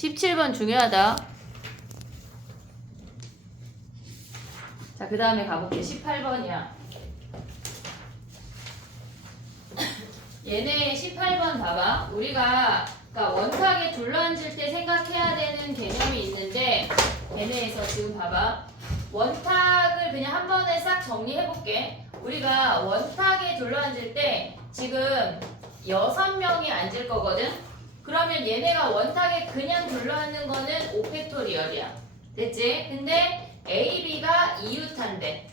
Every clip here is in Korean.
17번 중요하다. 자, 그 다음에 가볼게. 18번이야. 얘네 18번 봐봐. 우리가 그러니까 원탁에 둘러앉을 때 생각해야 되는 개념이 있는데 걔네에서 지금 봐봐. 원탁을 그냥 한 번에 싹 정리해볼게. 우리가 원탁에 둘러앉을 때 지금 6명이 앉을 거거든? 그러면 얘네가 원탁에 그냥 둘러앉는 거는 5팩토리얼이야. 됐지? 근데 A, B가 이유탄데.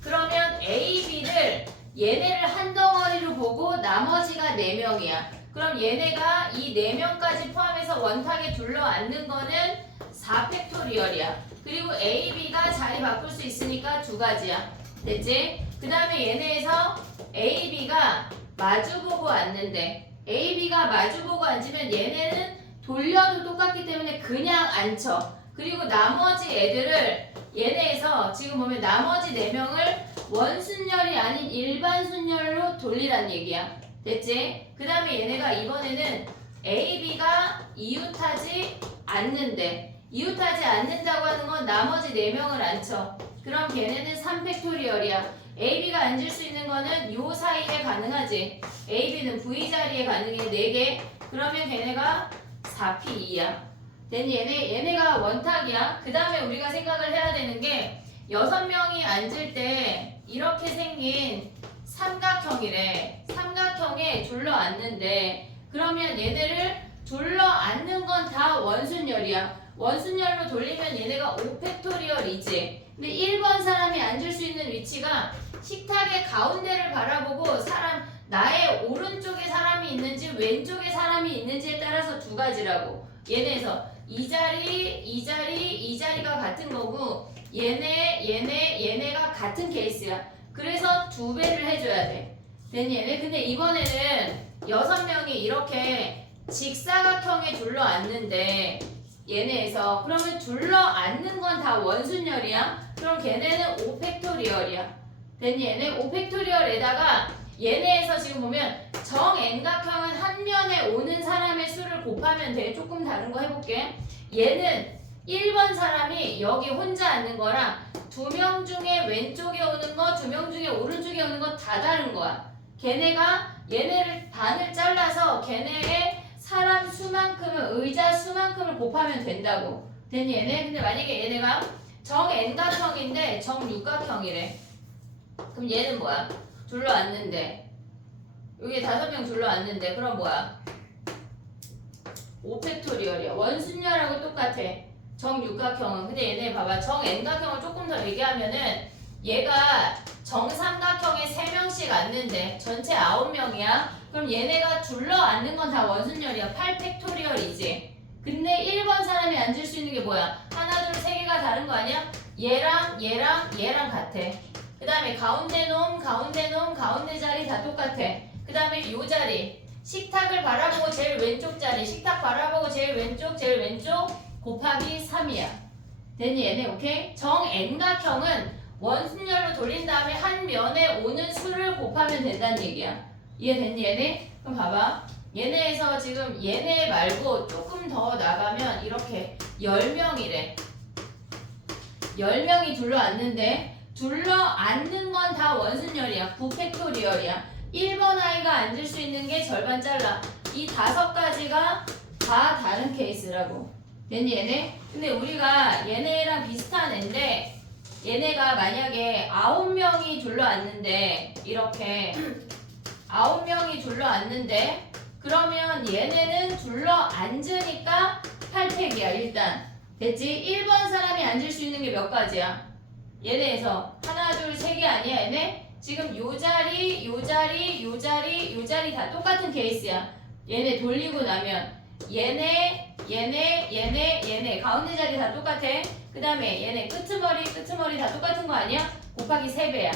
그러면 A, B를 얘네를 한 덩어리로 보고 나머지가 4명이야. 그럼 얘네가 이 4명까지 포함해서 원탁에 둘러앉는 거는 4팩토리얼이야. 그리고 A, B가 자리 바꿀 수 있으니까 2가지야. 됐지? 그 다음에 얘네에서 A, B가 마주보고 앉는데 A, B가 마주보고 앉으면 얘네는 돌려도 똑같기 때문에 그냥 앉혀. 그리고 나머지 애들을 얘네에서 지금 보면 나머지 4명을 원순열이 아닌 일반 순열로 돌리란 얘기야. 됐지? 그 다음에 얘네가 이번에는 A, B가 이웃하지 않는데 이웃하지 않는다고 하는 건 나머지 4명을 앉혀. 그럼 걔네는 3팩토리얼이야. A, B가 앉을 수 있는 거는 요 사이에 가능하지. A, B는 V 자리에 가능해 4개. 그러면 걔네가 4P2야. 얘네가 원탁이야. 그 다음에 우리가 생각을 해야 되는 게 6명이 앉을 때 이렇게 생긴 삼각형이래. 삼각형에 둘러앉는데 그러면 얘네를 둘러앉는 건 다 원순열이야. 원순열로 돌리면 얘네가 5팩토리얼이지. 근데 1번 사람이 앉을 수 있는 위치가 식탁의 가운데를 바라보고 나의 오른쪽에 사람이 있는지 왼쪽에 사람이 있는지에 따라서 2가지라고. 얘네에서 이 자리가 같은 거고 얘네가 같은 케이스야. 그래서 2배를 해줘야 돼. 얘네 근데 이번에는 6명이 이렇게 직사각형에 둘러앉는데 얘네에서 그러면 둘러앉는 건 다 원순열이야. 그럼 걔네는 5팩토리얼이야. 얘네 5팩토리얼에다가 얘네에서 지금 보면 정N각형은 한 면에 오는 사람의 수를 곱하면 돼. 조금 다른 거 해볼게. 얘는 1번 사람이 여기 혼자 앉는 거랑 2명 중에 왼쪽에 오는 거, 2명 중에 오른쪽에 오는 거 다 다른 거야. 얘네를 반을 잘라서 걔네의 사람 수만큼을 의자 수만큼을 곱하면 된다고. 얘네 근데 만약에 얘네가 정N각형인데 정육각형이래. 그럼 얘는 뭐야? 둘러앉는데 여기 5명 둘러앉는데 그럼 뭐야? 5팩토리얼이야. 원순열하고 똑같아. 정육각형은. 근데 얘네 봐봐. 정N각형을 조금 더 얘기하면은 얘가 정삼각형에 3명씩 앉는데 전체 9명이야. 그럼 얘네가 둘러앉는 건 다 원순열이야. 8팩토리얼이지. 근데 1번 사람이 앉을 수 있는 게 뭐야? 하나, 둘, 3개가 다른 거 아니야? 얘랑 같아. 그 다음에 가운데 가운데 자리 다 똑같아. 그 다음에 요 자리 식탁을 바라보고 제일 왼쪽 자리 식탁 바라보고 제일 왼쪽 곱하기 3이야. 됐니 얘네? 오케이? 정N각형은 원순열로 돌린 다음에 한 면에 오는 수를 곱하면 된다는 얘기야. 이해됐니 얘네? 그럼 봐봐. 얘네에서 지금 얘네 말고 조금 더 나가면 이렇게 10명이래. 10명이 둘러앉는데 둘러앉는 건 다 원순열이야. 9팩토리얼이야. 1번 아이가 앉을 수 있는 게 절반 잘라. 이 5가지가 다 다른 케이스라고. 됐니 얘네? 근데 우리가 얘네랑 비슷한 애인데 얘네가 만약에 9명이 둘러앉는데 이렇게 9명이 둘러앉는데 그러면 얘네는 둘러앉으니까 8팩이야 일단. 됐지? 1번 사람이 앉을 수 있는 게 몇 가지야? 얘네에서 하나 둘 3개 아니야 얘네? 지금 요 자리 다 똑같은 케이스야. 얘네 돌리고 나면 얘네 가운데 자리 다 똑같아. 그 다음에 얘네 끄트머리 다 똑같은 거 아니야? 곱하기 3배야.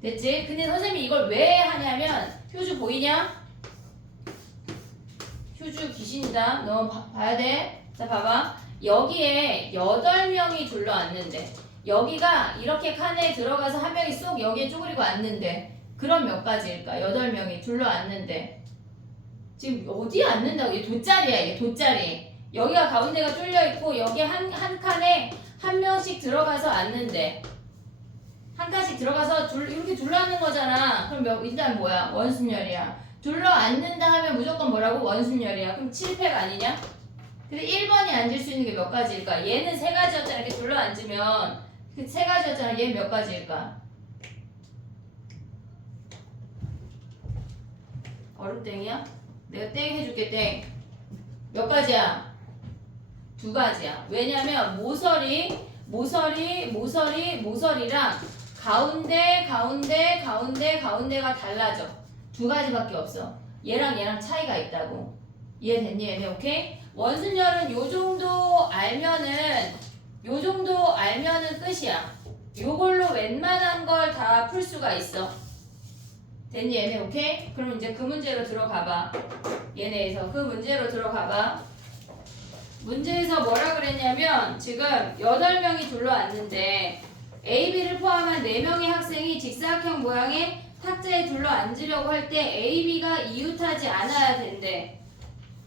됐지? 근데 선생님이 이걸 왜 하냐면 효주 보이냐? 효주 귀신이다. 너 봐야 돼. 자 봐봐. 여기에 8명이 둘러앉는데 여기가 이렇게 칸에 들어가서 한 명이 쏙 여기에 쪼그리고 앉는데 그럼 몇 가지일까? 8명이 둘러앉는데 지금 어디에 앉는다고? 이게 돗자리야, 이게 돗자리. 여기가 가운데가 뚫려 있고 여기 한 칸에 한 명씩 들어가서 앉는데 한 칸씩 들어가서 이렇게 둘러앉는 거잖아. 그럼 일단 뭐야? 원순열이야. 둘러 앉는다 하면 무조건 뭐라고? 원순열이야. 그럼 7팩 아니냐? 근데 1번이 앉을 수 있는 게 몇 가지일까? 얘는 세 가지였잖아. 이렇게 둘러 앉으면 그 세 가지였잖아. 얘는 몇 가지일까? 얼음땡이야? 내가 땡 해줄게. 땡. 몇 가지야? 두 가지야. 왜냐면 모서리랑 가운데가 달라져. 두 가지밖에 없어. 얘랑 차이가 있다고. 이해됐니? 얘네 오케이? 원순열은 요 정도 알면은 끝이야. 요걸로 웬만한 걸 다 풀 수가 있어. 됐니? 얘네 오케이? 그럼 이제 그 문제로 들어가봐. 얘네에서 그 문제로 들어가봐. 문제에서 뭐라 그랬냐면 지금 8명이 둘러앉는데 A, B를 포함한 4명의 학생이 직사각형 모양의 탁자에 둘러앉으려고 할 때 A, B가 이웃하지 않아야 된대.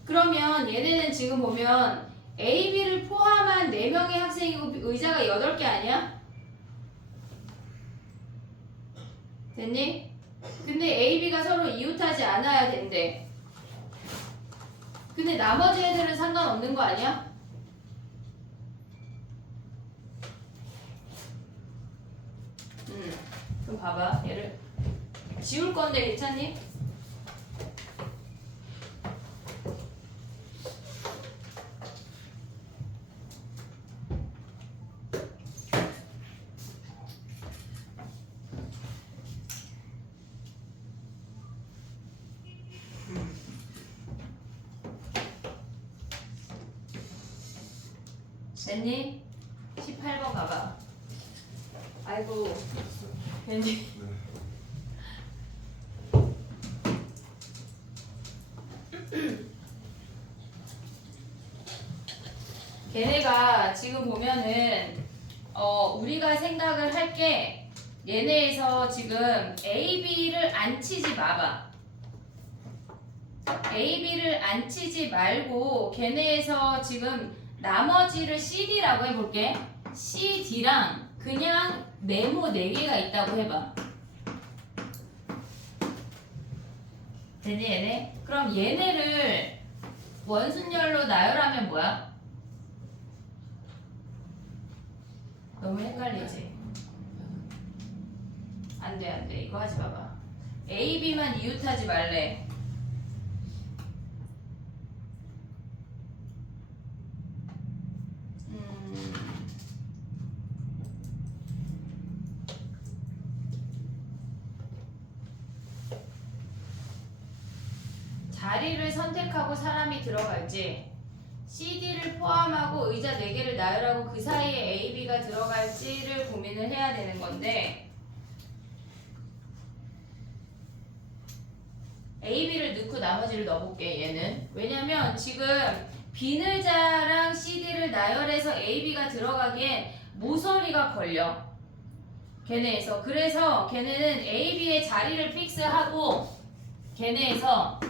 그러면 얘네는 지금 보면 A, B를 포함한 4명의 학생이고 의자가 8개 아니야? 됐니? 근데 A, B가 서로 이웃하지 않아야 된대. 근데 나머지 애들은 상관없는 거 아니야? 그럼 봐봐. 얘를 지울 건데 괜찮니? 됐니? 18번 가봐. 아이고 괜히 걔네가 지금 보면은 우리가 생각을 할 게 얘네에서 지금 A, B를 안 치지 마봐. A, B를 안 치지 말고 걔네에서 지금 나머지를 CD라고 해볼게. CD랑 그냥 네모 4개가 있다고 해봐. 되니 얘네? 그럼 얘네를 원순열로 나열하면 뭐야? 너무 헷갈리지? 안돼 이거 하지 마봐. A, B만 이웃하지 말래. 자리를 선택하고 사람이 들어갈지 CD를 포함하고 의자 4개를 나열하고 그 사이에 A, B가 들어갈지를 고민을 해야 되는 건데 A, B를 넣고 나머지를 넣어볼게. 얘는 왜냐면 지금 빈 의자랑 CD를 나열해서 A, B가 들어가기엔 모서리가 걸려 걔네에서. 그래서 걔네는 A, B의 자리를 픽스하고 걔네에서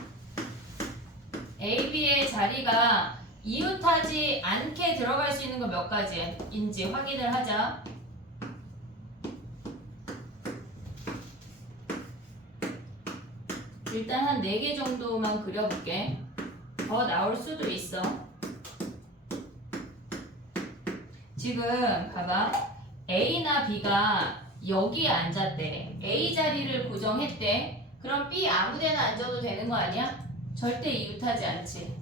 A, B의 자리가 이웃하지 않게 들어갈 수 있는 거 몇 가지인지 확인을 하자. 일단 한 4개 정도만 그려볼게. 더 나올 수도 있어. 지금 봐봐. A나 B가 여기에 앉았대. A 자리를 고정했대. 그럼 B 아무데나 앉아도 되는 거 아니야? 절대 이웃하지 않지.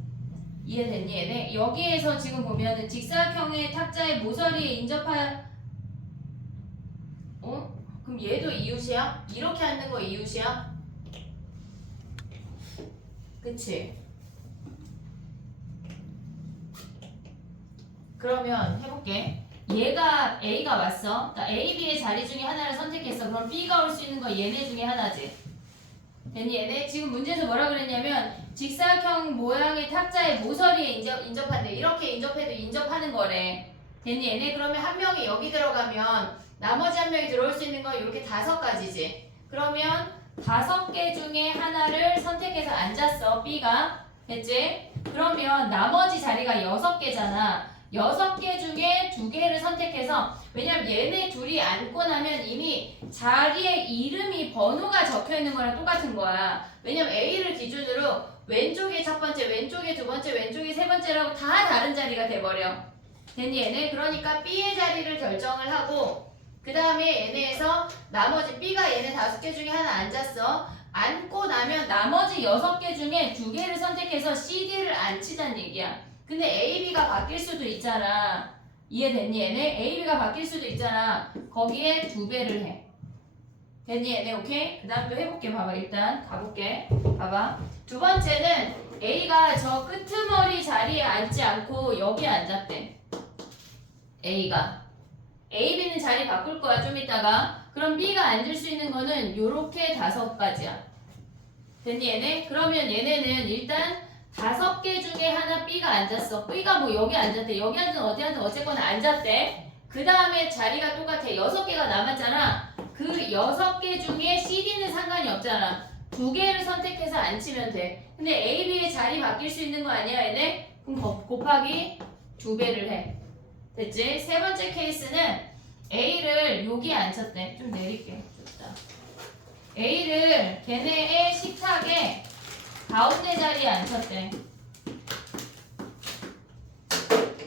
이해됐니 얘네? 여기에서 지금 보면은 직사각형의 탁자의 모서리에 인접할 그럼 얘도 이웃이야? 이렇게 앉는 거 이웃이야? 그치? 그러면 해볼게. 얘가 A가 왔어. 그러니까 A, B의 자리 중에 하나를 선택했어. 그럼 B가 올 수 있는 거 얘네 중에 하나지. 됐니 얘네? 지금 문제에서 뭐라 그랬냐면 직사각형 모양의 탁자의 모서리에 인접한대. 이렇게 인접해도 인접하는 거래. 됐니 얘네? 그러면 한 명이 여기 들어가면 나머지 한 명이 들어올 수 있는 건 이렇게 5가지지. 그러면 5개 중에 하나를 선택해서 앉았어. B가. 됐지? 그러면 나머지 자리가 6개잖아. 6개 중에 2개를 선택해서 왜냐면 얘네 둘이 앉고 나면 이미 자리에 이름이 번호가 적혀 있는 거랑 똑같은 거야. 왜냐면 A를 기준으로 왼쪽에 첫 번째, 왼쪽에 두 번째, 왼쪽에 세 번째라고 다 다른 자리가 돼버려. 됐니 얘네? 그러니까 B의 자리를 결정을 하고 그 다음에 얘네에서 나머지 B가 얘네 5개 중에 하나 앉았어. 앉고 나면 나머지 6개 중에 2개를 선택해서 CD를 앉히자는 얘기야. 근데 A, B가 바뀔 수도 있잖아. 이해됐니 얘네? A, B가 바뀔 수도 있잖아. 거기에 2배를 해. 됐니 얘네? 오케이? 그 다음 또 해볼게. 봐봐. 일단 가볼게. 봐봐. 두 번째는 A가 저 끄트머리 자리에 앉지 않고 여기 앉았대. A가. A, B는 자리 바꿀 거야 좀 이따가. 그럼 B가 앉을 수 있는 거는 요렇게 5가지야. 됐니 얘네? 그러면 얘네는 일단 5개 중에 하나 B가 앉았어. B가 뭐 여기 앉았대. 여기 앉은 어디 앉은 어쨌거나 앉았대. 그 다음에 자리가 똑같아. 6개가 남았잖아. 그 6개 중에 CD는 상관이 없잖아. 2개를 선택해서 앉히면 돼. 근데 A, B의 자리 바뀔 수 있는 거 아니야 얘네? 그럼 곱하기 2배를 해. 됐지? 세 번째 케이스는 A를 여기 앉혔대. 좀 내릴게. 좋다. A를 걔네의 식탁에 가운데 자리에 앉혔대.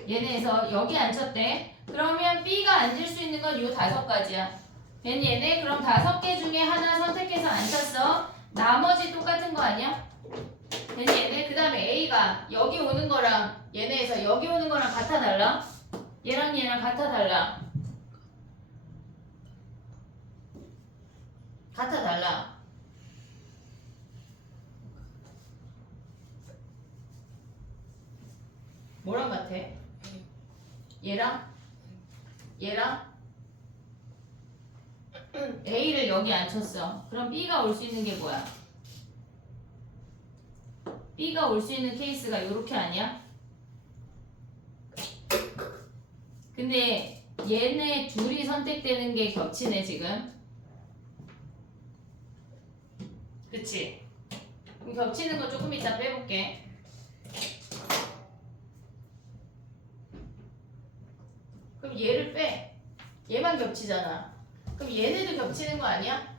얘네에서 여기 앉혔대. 그러면 B가 앉을 수 있는 건 요 5가지야. 됐니 얘네? 그럼 5개 중에 하나 선택해서 앉혔어. 나머지 똑같은 거 아니야? 됐니 얘네? 그 다음에 A가 여기 오는 거랑 얘네에서 여기 오는 거랑 같아 달라? 얘랑 얘랑 같아 달라? 같아 달라? 뭐랑 같아? 얘랑? 얘랑? A를 여기 앉혔어. 그럼 B가 올 수 있는 게 뭐야? B가 올 수 있는 케이스가 요렇게 아니야? 근데 얘네 둘이 선택되는 게 겹치네 지금. 그치? 그럼 겹치는 거 조금 이따 빼볼게. 그럼 얘를 빼. 얘만 겹치잖아. 그럼 얘네도 겹치는 거 아니야?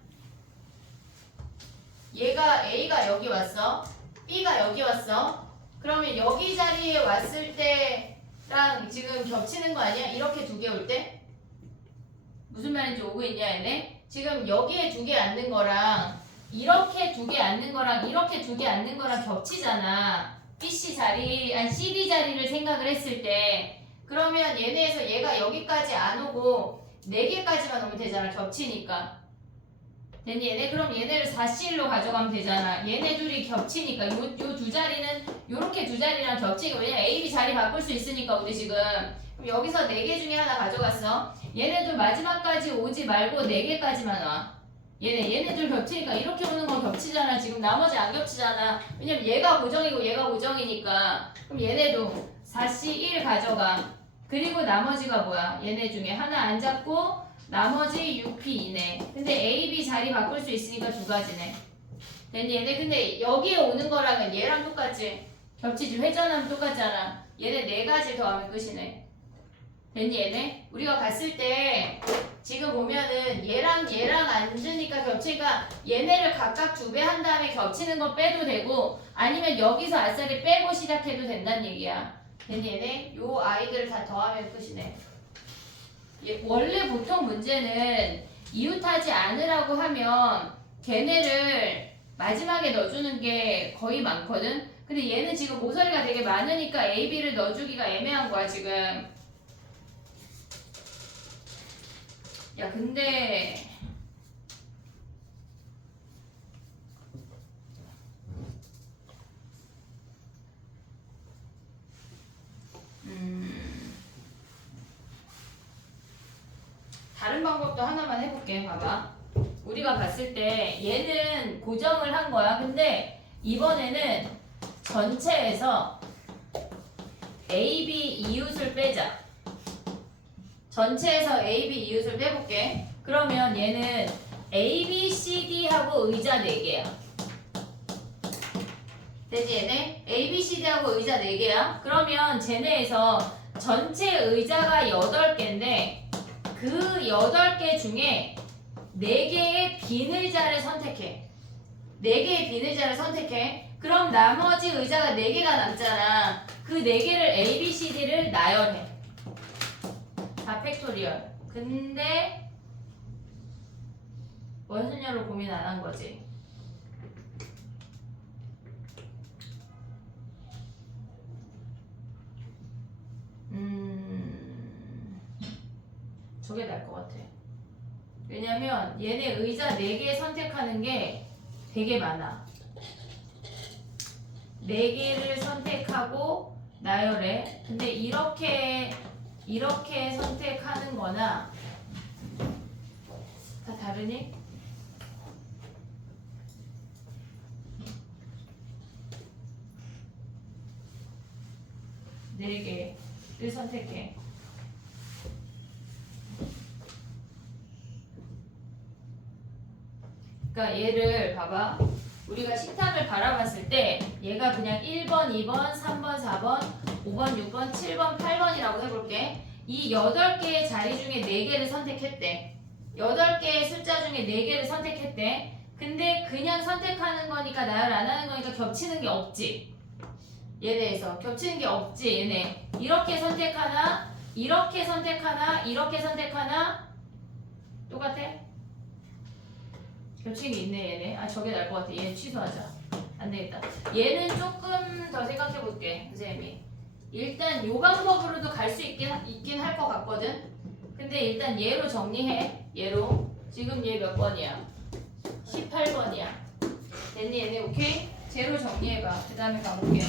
얘가 A가 여기 왔어. B가 여기 왔어. 그러면 여기 자리에 왔을 때랑 지금 겹치는 거 아니야? 이렇게 2개 올 때? 무슨 말인지 오고 있냐 얘네? 지금 여기에 2개 앉는 거랑 이렇게 2개 앉는 거랑 이렇게 2개 앉는 거랑 겹치잖아. BC 자리, 아니 CD 자리를 생각을 했을 때 그러면 얘네에서 얘가 여기까지 안 오고 4개까지만 오면 되잖아. 겹치니까. 됐니 얘네? 그럼 얘네를 4C1로 가져가면 되잖아. 얘네 둘이 겹치니까 요 2자리는 요렇게 2자리랑 겹치고 왜냐면 A, B 자리 바꿀 수 있으니까 우리 지금 그럼 여기서 4개 중에 하나 가져갔어. 얘네들 마지막까지 오지 말고 4개까지만 와. 얘네들 겹치니까 이렇게 오는 건 겹치잖아. 지금 나머지 안 겹치잖아. 왜냐면 얘가 고정이고 얘가 고정이니까. 그럼 얘네도 4C1 가져가. 그리고 나머지가 뭐야? 얘네 중에 하나 안 잡고 나머지 6P2네. 근데 A, B 자리 바꿀 수 있으니까 2가지네. 됐니 얘네? 근데 여기에 오는 거랑은 얘랑 똑같지? 겹치지. 회전하면 똑같잖아. 얘네 4가지 더하면 끝이네. 됐니 얘네? 우리가 갔을 때 지금 보면은 얘랑 앉으니까 겹치니까 얘네를 각각 2배 한 다음에 겹치는 거 빼도 되고 아니면 여기서 아싸리 빼고 시작해도 된다는 얘기야. 됐니 얘네? 요 아이들을 다 더하면 끝이네. 원래 보통 문제는 이웃하지 않으라고 하면 걔네를 마지막에 넣어주는 게 거의 많거든? 근데 얘는 지금 모서리가 되게 많으니까 A, B를 넣어주기가 애매한 거야 지금. 야 근데 다른 방법도 하나만 해볼게. 봐봐. 우리가 봤을 때 얘는 고정을 한 거야. 근데 이번에는 전체에서 A, B 이웃을 빼자. 전체에서 A, B 이웃을 빼볼게. 그러면 얘는 A, B, C, D하고 의자 4개야. 되지 얘네? A, B, C, D하고 의자 4개야. 그러면 쟤네에서 전체 의자가 8개인데 그 8개 중에 4개의 빈 의자를 선택해. 4개의 빈 의자를 선택해. 그럼 나머지 의자가 4개가 남잖아. 그 4개를 A, B, C, D를 나열해. 4팩토리얼. 근데 원순열로 고민 안 한 거지. 저게 나을 것 같아. 왜냐면 얘네 의자 4개 선택하는 게 되게 많아. 4개를 선택하고 나열해. 근데 이렇게 선택하는 거나 다 다르니? 네 개를 선택해. 그러니까 얘를 봐봐. 우리가 식탁을 바라봤을 때 얘가 그냥 1번, 2번, 3번, 4번, 5번, 6번, 7번, 8번이라고 해볼게. 이 8개의 자리 중에 4개를 선택했대. 8개의 숫자 중에 4개를 선택했대. 근데 그냥 선택하는 거니까 나열 안 하는 거니까 겹치는 게 없지. 얘네에서 겹치는 게 없지. 얘네 이렇게 선택하나, 이렇게 선택하나, 이렇게 선택하나 똑같아? 겹치는 게 있네 얘네. 아 저게 나을 것 같아. 얘는 취소하자. 안 되겠다. 얘는 조금 더 생각해 볼게 선생님이. 일단 요 방법으로도 갈 수 있긴 할 것 같거든. 근데 일단 얘로 정리해. 얘로. 지금 얘 몇 번이야? 18번이야. 됐니 얘네? 오케이? 쟤로 정리해봐. 그 다음에 가볼게.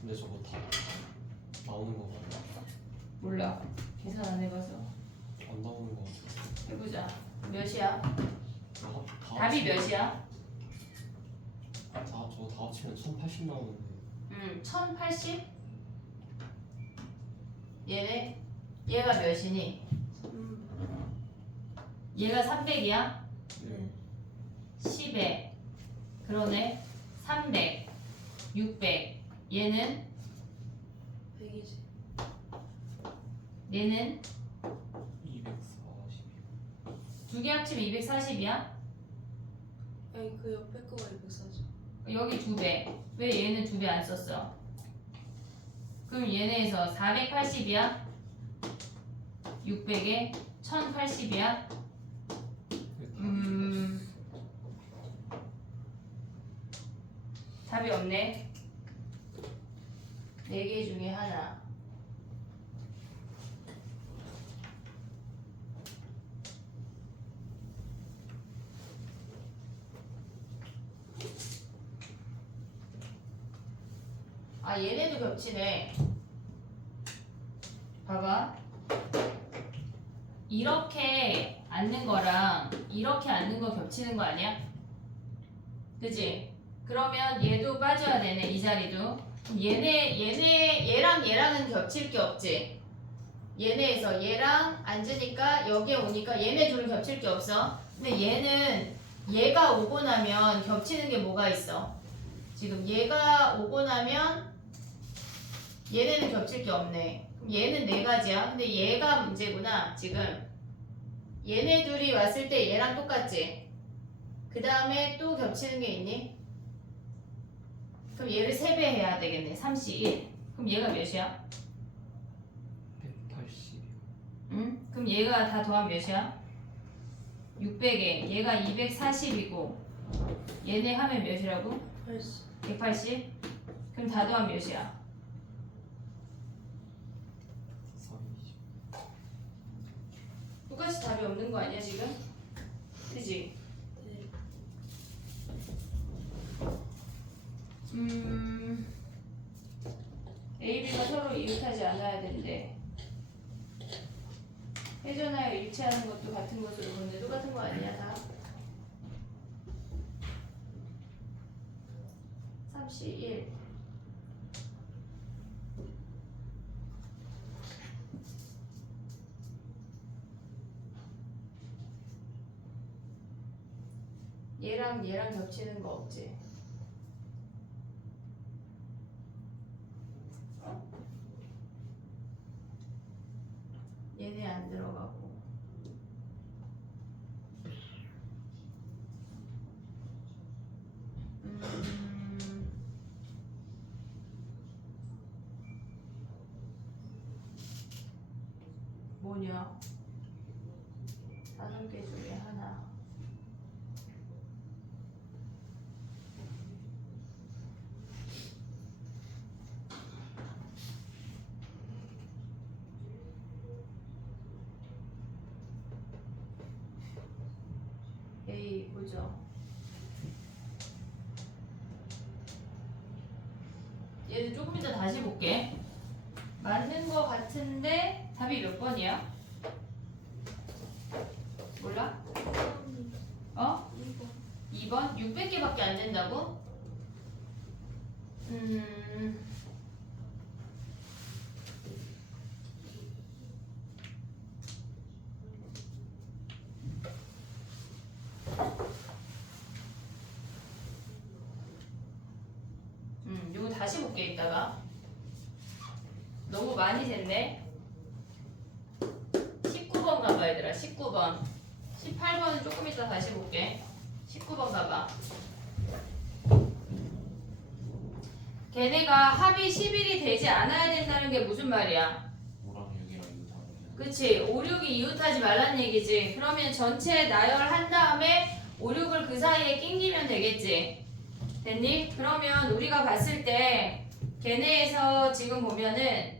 근데 저거 다 나오는 거 같아. 몰라. 계산 안 해봐서. 안 나오는 거 같아. 해보자. 몇이야? 다 답이 합치면- 몇이야? 저거 다 합치면 1080 나오는데. 1080? 얘네? 얘가 몇이니? 얘가 300이야? 네. 10에 그러네 300 600 얘는 100이지. 얘는 240. 두 개 합치면 240이야? 아니 그 옆에 거가 240. 여기 2배 왜 얘는 2배 안 썼어? 그럼 얘네에서 480이야? 600에 1080이야? 답이 없네. 4개 중에 하나. 아 얘네도 겹치네. 봐봐. 이렇게 앉는 거랑 이렇게 앉는 거 겹치는 거 아니야? 그지? 그러면 얘도 빠져야 되네. 이 자리도. 얘랑 얘랑은 겹칠 게 없지. 얘네에서 얘랑 앉으니까 여기에 오니까 얘네 둘은 겹칠 게 없어. 근데 얘는 얘가 오고 나면 겹치는 게 뭐가 있어? 지금 얘가 오고 나면 얘네는 겹칠 게 없네. 그럼 얘는 4가지야. 근데 얘가 문제구나. 지금 얘네 둘이 왔을 때 얘랑 똑같지? 그 다음에 또 겹치는 게 있니? 그럼 얘를 3배 해야 되겠네. 31. 그럼 얘가 몇이야? 180. 응? 그럼 얘가 다 더하면 몇이야? 600에 얘가 240이고 얘네 하면 몇이라고? 80. 180? 그럼 다 더하면 몇이야? 420. 똑같이 답이 없는 거 아니야 지금? 그지? 네. A, B가 서로 이웃하지 않아야 되는데 회전하여 일치하는 것도 같은 것으로 보는데 똑같은 거 아니야 다? 31 얘랑 얘랑 겹치는 거 없지? 얘네 안 들어가고. 뭐냐? 5개 중에 하나. A 보죠. 얘는 조금 이따 다시 볼게. 맞는 거 같은데 답이 몇 번이야? 몰라? 어? 2번? 600개밖에 안 된다고? 이거 다시 볼게 이따가. 너무 많이 샜네. 19번 가봐 얘들아. 19번. 18번은 조금 이따 다시 볼게. 19번 가봐. 걔네가 합이 10일이 되지 않아야 된다는 게 무슨 말이야? 5랑 6이랑 이웃하면 그치? 5, 6이 이웃하지 말란 얘기지. 그러면 전체 나열한 다음에 5, 6을 그 사이에 낑기면 되겠지. 됐니? 그러면 우리가 봤을 때 걔네에서 지금 보면은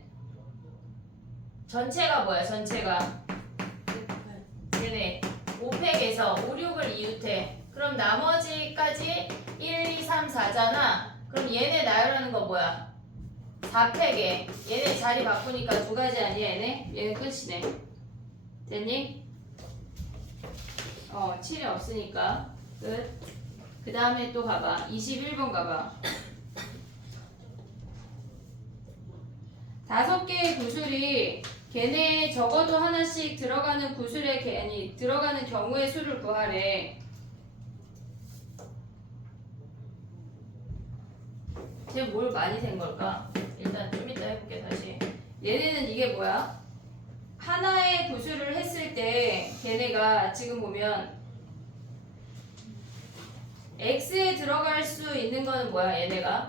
전체가 뭐야? 전체가 걔네 5팩에서 5, 6을 이웃해. 그럼 나머지까지 1, 2, 3, 4잖아. 그럼 얘네 나열하는 거 뭐야? 4팩에 얘네 자리 바꾸니까 두 가지 아니야 얘네? 얘는 끝이네. 됐니? 7이 없으니까 끝. 그 다음에 또 가봐. 21번 가봐. 5개의 구슬이 걔네 적어도 하나씩 들어가는 구슬의 아니 들어가는 경우의 수를 구하래. 쟤 뭘 많이 센 걸까? 일단 좀 이따 해볼게 다시. 얘네는 이게 뭐야? 하나의 구슬을 했을 때 걔네가 지금 보면 X에 들어갈 수 있는 거는 뭐야 얘네가?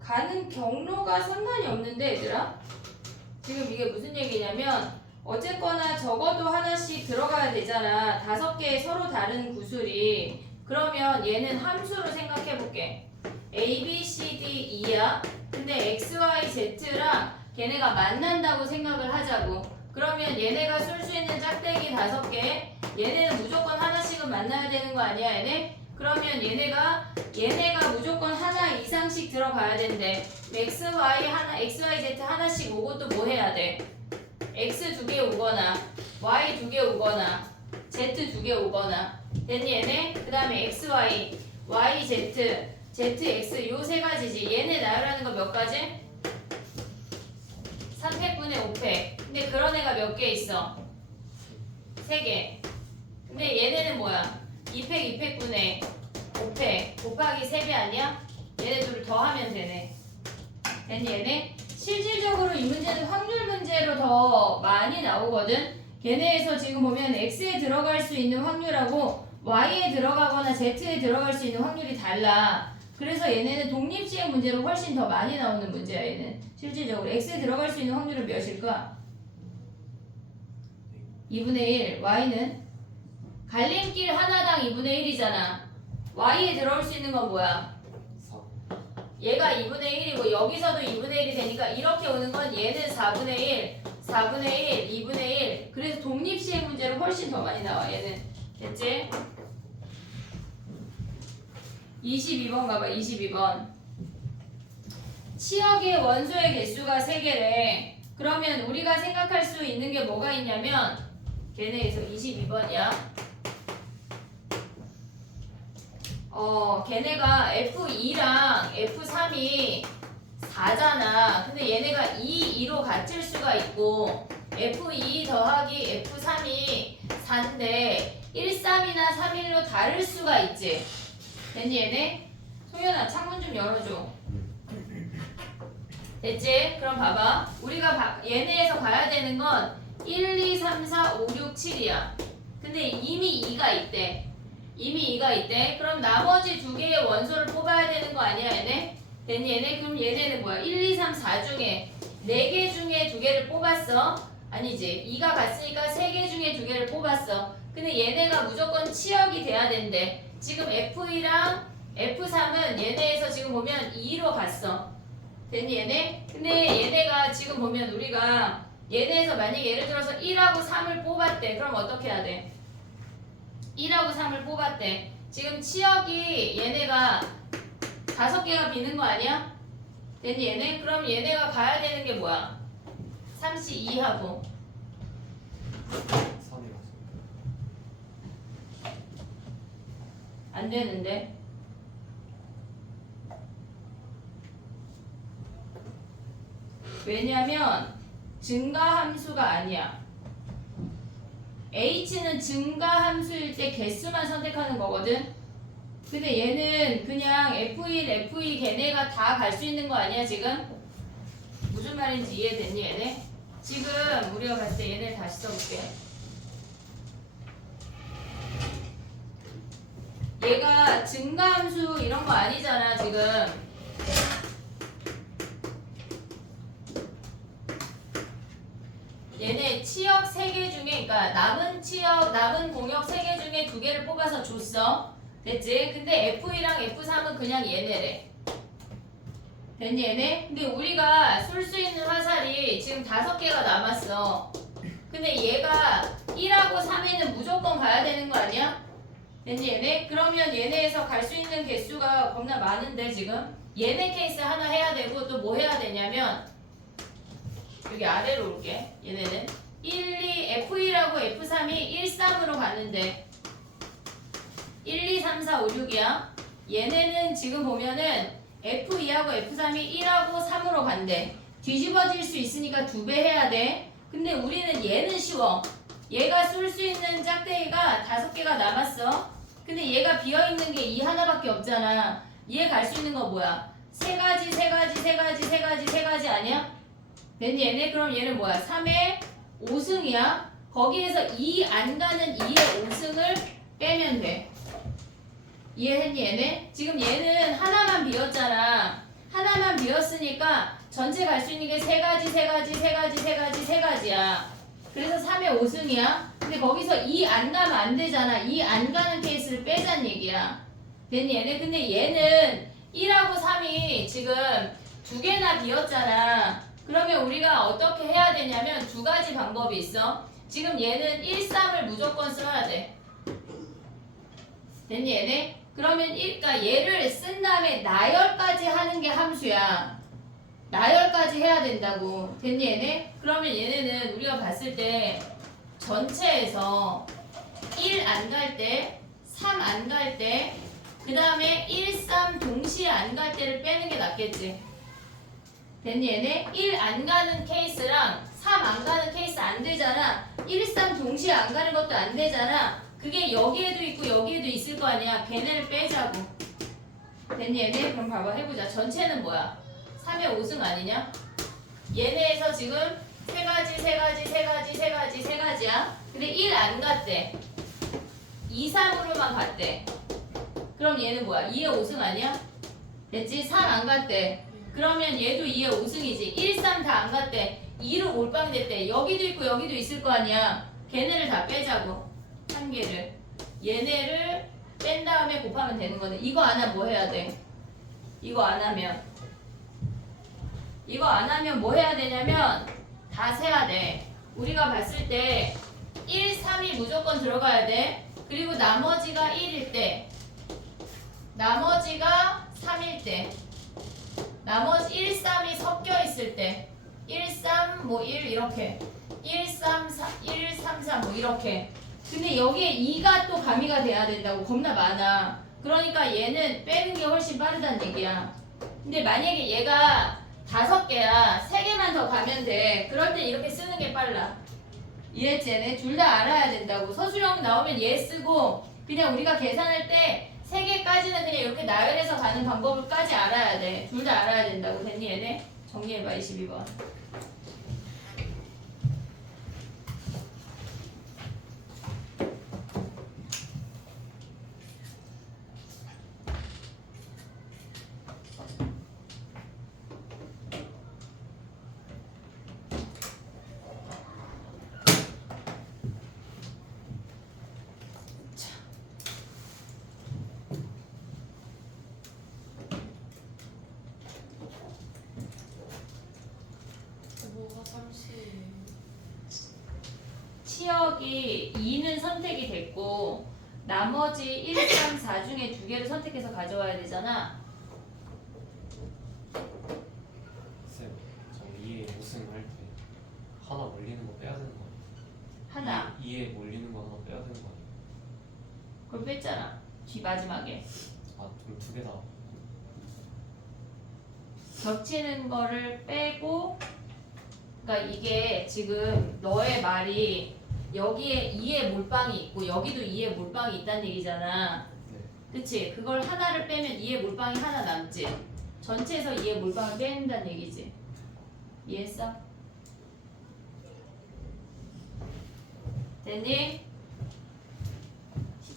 가는 경로가 상관이 없는데 얘들아? 지금 이게 무슨 얘기냐면 어쨌거나 적어도 하나씩 들어가야 되잖아. 5개의 서로 다른 구슬이. 그러면 얘는 함수로 생각해 볼게. A, B, C, D, E야. 근데 X, Y, Z랑 걔네가 만난다고 생각을 하자고. 그러면 얘네가 쓸 수 있는 짝대기 5개. 얘네는 무조건 하나씩은 만나야 되는 거 아니야 얘네? 그러면 얘네가 무조건 하나 이상씩 들어가야 된대. X, Y, Z 하나씩 오고 또 뭐 해야 돼? X 2개 오거나 Y 2개 오거나 Z 2개 오거나. 됐니 얘네? 그 다음에 X, Y, Y, Z, Z, X 요 세 가지지. 얘네 나열하는 거 몇 가지? 3팩분의 5팩. 근데 그런 애가 몇 개 있어? 3개. 근데 얘네는 뭐야? 2팩, 2팩분의 5팩 곱하기 3배 아니야? 얘네 둘을 더하면 되네. 됐니 얘네? 실질적으로 이 문제는 확률 문제로 더 많이 나오거든. 걔네에서 지금 보면 X에 들어갈 수 있는 확률하고 Y에 들어가거나 Z에 들어갈 수 있는 확률이 달라. 그래서 얘네는 독립시행 문제로 훨씬 더 많이 나오는 문제야 얘는. 실질적으로 X에 들어갈 수 있는 확률은 몇일까? 2분의 1. Y는? 갈림길 하나당 2분의 1이잖아. Y에 들어올 수 있는 건 뭐야? 4. 얘가 2분의 1이고 여기서도 2분의 1이 되니까 이렇게 오는 건 얘는 4분의 1, 4분의 1, 2분의 1. 그래서 독립시행 문제로 훨씬 더 많이 나와 얘는. 됐지? 22번 가봐. 22번. 치역의 원소의 개수가 3개래. 그러면 우리가 생각할 수 있는 게 뭐가 있냐면 걔네에서 22번이야. 걔네가 F2랑 F3이 4잖아. 근데 얘네가 2, 2로 같을 수가 있고 F2 더하기 F3이 4인데 1, 3이나 3, 1로 다를 수가 있지. 됐니 얘네? 소연아 창문 좀 열어줘. 됐지? 그럼 봐봐. 우리가 얘네에서 가야 되는 건 1, 2, 3, 4, 5, 6, 7이야. 근데 이미 2가 있대. 이미 2가 있대. 그럼 나머지 2개의 원소를 뽑아야 되는 거 아니야 얘네? 됐니 얘네? 그럼 얘네는 뭐야? 1, 2, 3, 4 중에 4개 중에 2개를 뽑았어? 아니지. 2가 갔으니까 3개 중에 2개를 뽑았어. 근데 얘네가 무조건 치역이 돼야 된대. 지금 F2랑 F3은 얘네에서 지금 보면 2로 갔어. 됐니 얘네? 근데 얘네가 지금 보면 우리가 얘네에서 만약에 예를 들어서 1하고 3을 뽑았대. 그럼 어떻게 해야 돼? 1하고 3을 뽑았대. 지금 치역이 얘네가 5개가 비는 거 아니야? 됐니 얘네? 그럼 얘네가 가야 되는 게 뭐야? 32하고 3이 맞습니다. 안 되는데. 왜냐면 증가함수가 아니야. H는 증가함수일 때 개수만 선택하는 거거든. 근데 얘는 그냥 F1, F2 걔네가 다 갈 수 있는 거 아니야 지금? 무슨 말인지 이해됐니 얘네? 지금 우리가 봤을 때 얘네 다시 써볼게. 얘가 증가함수 이런 거 아니잖아 지금. 얘네 치역 3개 중에 그러니까 남은 공역 3개 중에 2개를 뽑아서 줬어. 됐지? 근데 F2랑 F3은 그냥 얘네래. 됐니 얘네? 근데 우리가 쏠 수 있는 화살이 지금 5개가 남았어. 근데 얘가 1하고 3에는 무조건 가야 되는 거 아니야? 됐니 얘네? 그러면 얘네에서 갈 수 있는 개수가 겁나 많은데 지금? 얘네 케이스 하나 해야 되고 또 뭐 해야 되냐면 여기 아래로 올게. 얘네는 1, 2, F1하고 F3이 1, 3으로 가는데 1, 2, 3, 4, 5, 6이야. 얘네는 지금 보면은 F2하고 F3이 1하고 3으로 간대. 뒤집어질 수 있으니까 2배 해야 돼. 근데 우리는 얘는 쉬워. 얘가 쏠 수 있는 짝대기가 5개가 남았어. 근데 얘가 비어있는 게 이 하나밖에 없잖아. 얘 갈 수 있는 거 뭐야? 3가지, 3가지, 3가지, 3가지, 3가지 아니야? 됐니 얘네? 그럼 얘는 뭐야? 3의 5승이야. 거기에서 2 안 가는 2의 5승을 빼면 돼. 이해했니 얘네? 지금 얘는 하나만 비었잖아. 하나만 비었으니까 전체 갈 수 있는 게 3가지, 3가지, 3가지, 3가지, 3가지야. 그래서 3의 5승이야. 근데 거기서 2 안 가면 안 되잖아. 2 안 가는 케이스를 빼자는 얘기야. 됐니 얘네? 근데 얘는 1하고 3이 지금 2개나 비었잖아. 그러면 우리가 어떻게 해야 되냐면 2가지 방법이 있어. 지금 얘는 1, 3을 무조건 써야 돼. 됐니 얘네? 그러면 그러니까 얘를 쓴 다음에 나열까지 하는 게 함수야. 나열까지 해야 된다고. 됐니 얘네? 그러면 얘네는 우리가 봤을 때 전체에서 1 안 갈 때, 3 안 갈 때, 그 다음에 1, 3 동시에 안 갈 때를 빼는 게 낫겠지. 됐니 얘네? 1 안 가는 케이스랑 3 안 가는 케이스 안 되잖아. 1, 3 동시에 안 가는 것도 안 되잖아. 그게 여기에도 있고 여기에도 있을 거 아니야. 걔네를 빼자고. 됐니 얘네? 그럼 봐봐 해보자. 전체는 뭐야? 3의 5승 아니냐? 얘네에서 지금 3가지, 3가지, 3가지, 3가지, 3가지야. 근데 1 안 갔대. 2, 3으로만 갔대. 그럼 얘는 뭐야? 2의 5승 아니야? 됐지? 3 안 갔대. 그러면 얘도 2의 5승이지. 1, 3 다 안 갔대. 2로 몰빵됐대. 여기도 있고 여기도 있을 거 아니야. 걔네를 다 빼자고. 한 개를. 얘네를 뺀 다음에 곱하면 되는 거네. 이거 안 하면 뭐 해야 돼? 이거 안 하면 뭐 해야 되냐면 다 세야 돼. 우리가 봤을 때 1, 3이 무조건 들어가야 돼. 그리고 나머지가 1일 때 나머지가 3일 때 나머지 1, 3이 섞여 있을 때 1, 3, 뭐 1 이렇게 1, 3, 4, 1, 3, 4 뭐 이렇게 근데 여기에 2가 또 가미가 돼야 된다고 겁나 많아 그러니까 얘는 빼는 게 훨씬 빠르다는 얘기야 근데 만약에 얘가 5개야 3개만 더 가면 돼 그럴 땐 이렇게 쓰는 게 빨라 이해했지? 얘네 둘 다 알아야 된다고 서술형 나오면 얘 쓰고 그냥 우리가 계산할 때 3개까지는 그냥 이렇게 나열해서 가는 방법을까지 알아야 돼 둘 다 알아야 된다고 됐니 얘네? 정리해봐 22번 뭐가 30? 치역이 2는 선택이 됐고 나머지 1, 3, 4 중에 2개를 선택해서 가져와야 되잖아 쌤, 저 2에 우승할 때 하나 몰리는 거 빼야 되는 거 아니에요? 하나 2에 몰리는 거 하나 빼야 되는 거 아니에요? 그걸 뺐잖아 뒤 마지막에 아, 그럼 2개 다. 겹치는 거를 빼고 그러니까 이게 지금 너의 말이 여기에 2의 몰빵이 있고 여기도 2의 몰빵이 있다는 얘기잖아 네. 그치? 그걸 하나를 빼면 2의 몰빵이 하나 남지 전체에서 2의 몰빵을 빼낸다는 얘기지 이해했어? 됐니?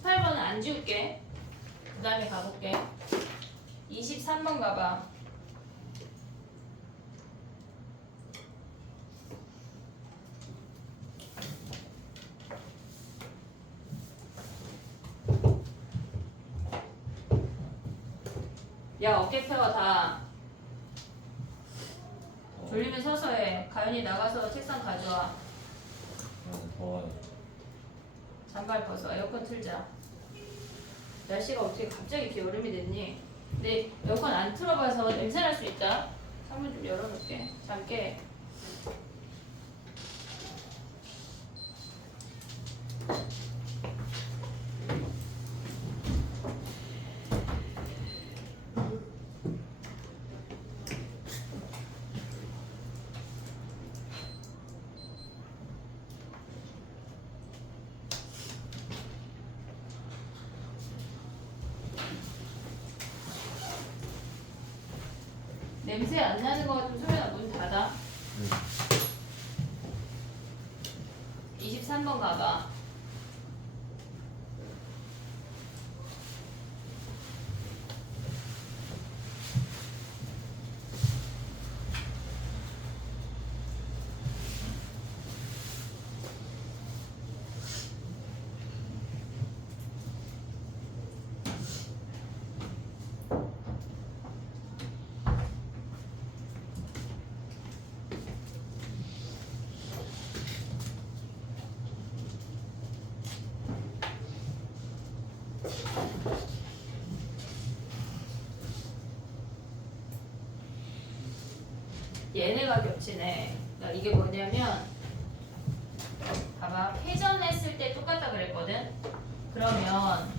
18번은 안 지울게 그 다음에 가볼게 23번 가봐 야 어깨 펴 다 졸리면 서서 해 가연이 나가서 책상 가져와 더워요. 잠발 벗어 에어컨 틀자 날씨가 어떻게 갑자기 이렇게 여름이 됐니 근데 에어컨 안 틀어봐서 냄새 날 수 있다 창문 좀 열어놓을게 잠깨 냄새 안 나는 거 같으면 소연아 문 닫아 23번 가봐 얘네가 겹치네 그러니까 이게 뭐냐면 봐봐 회전했을 때 똑같다 그랬거든 그러면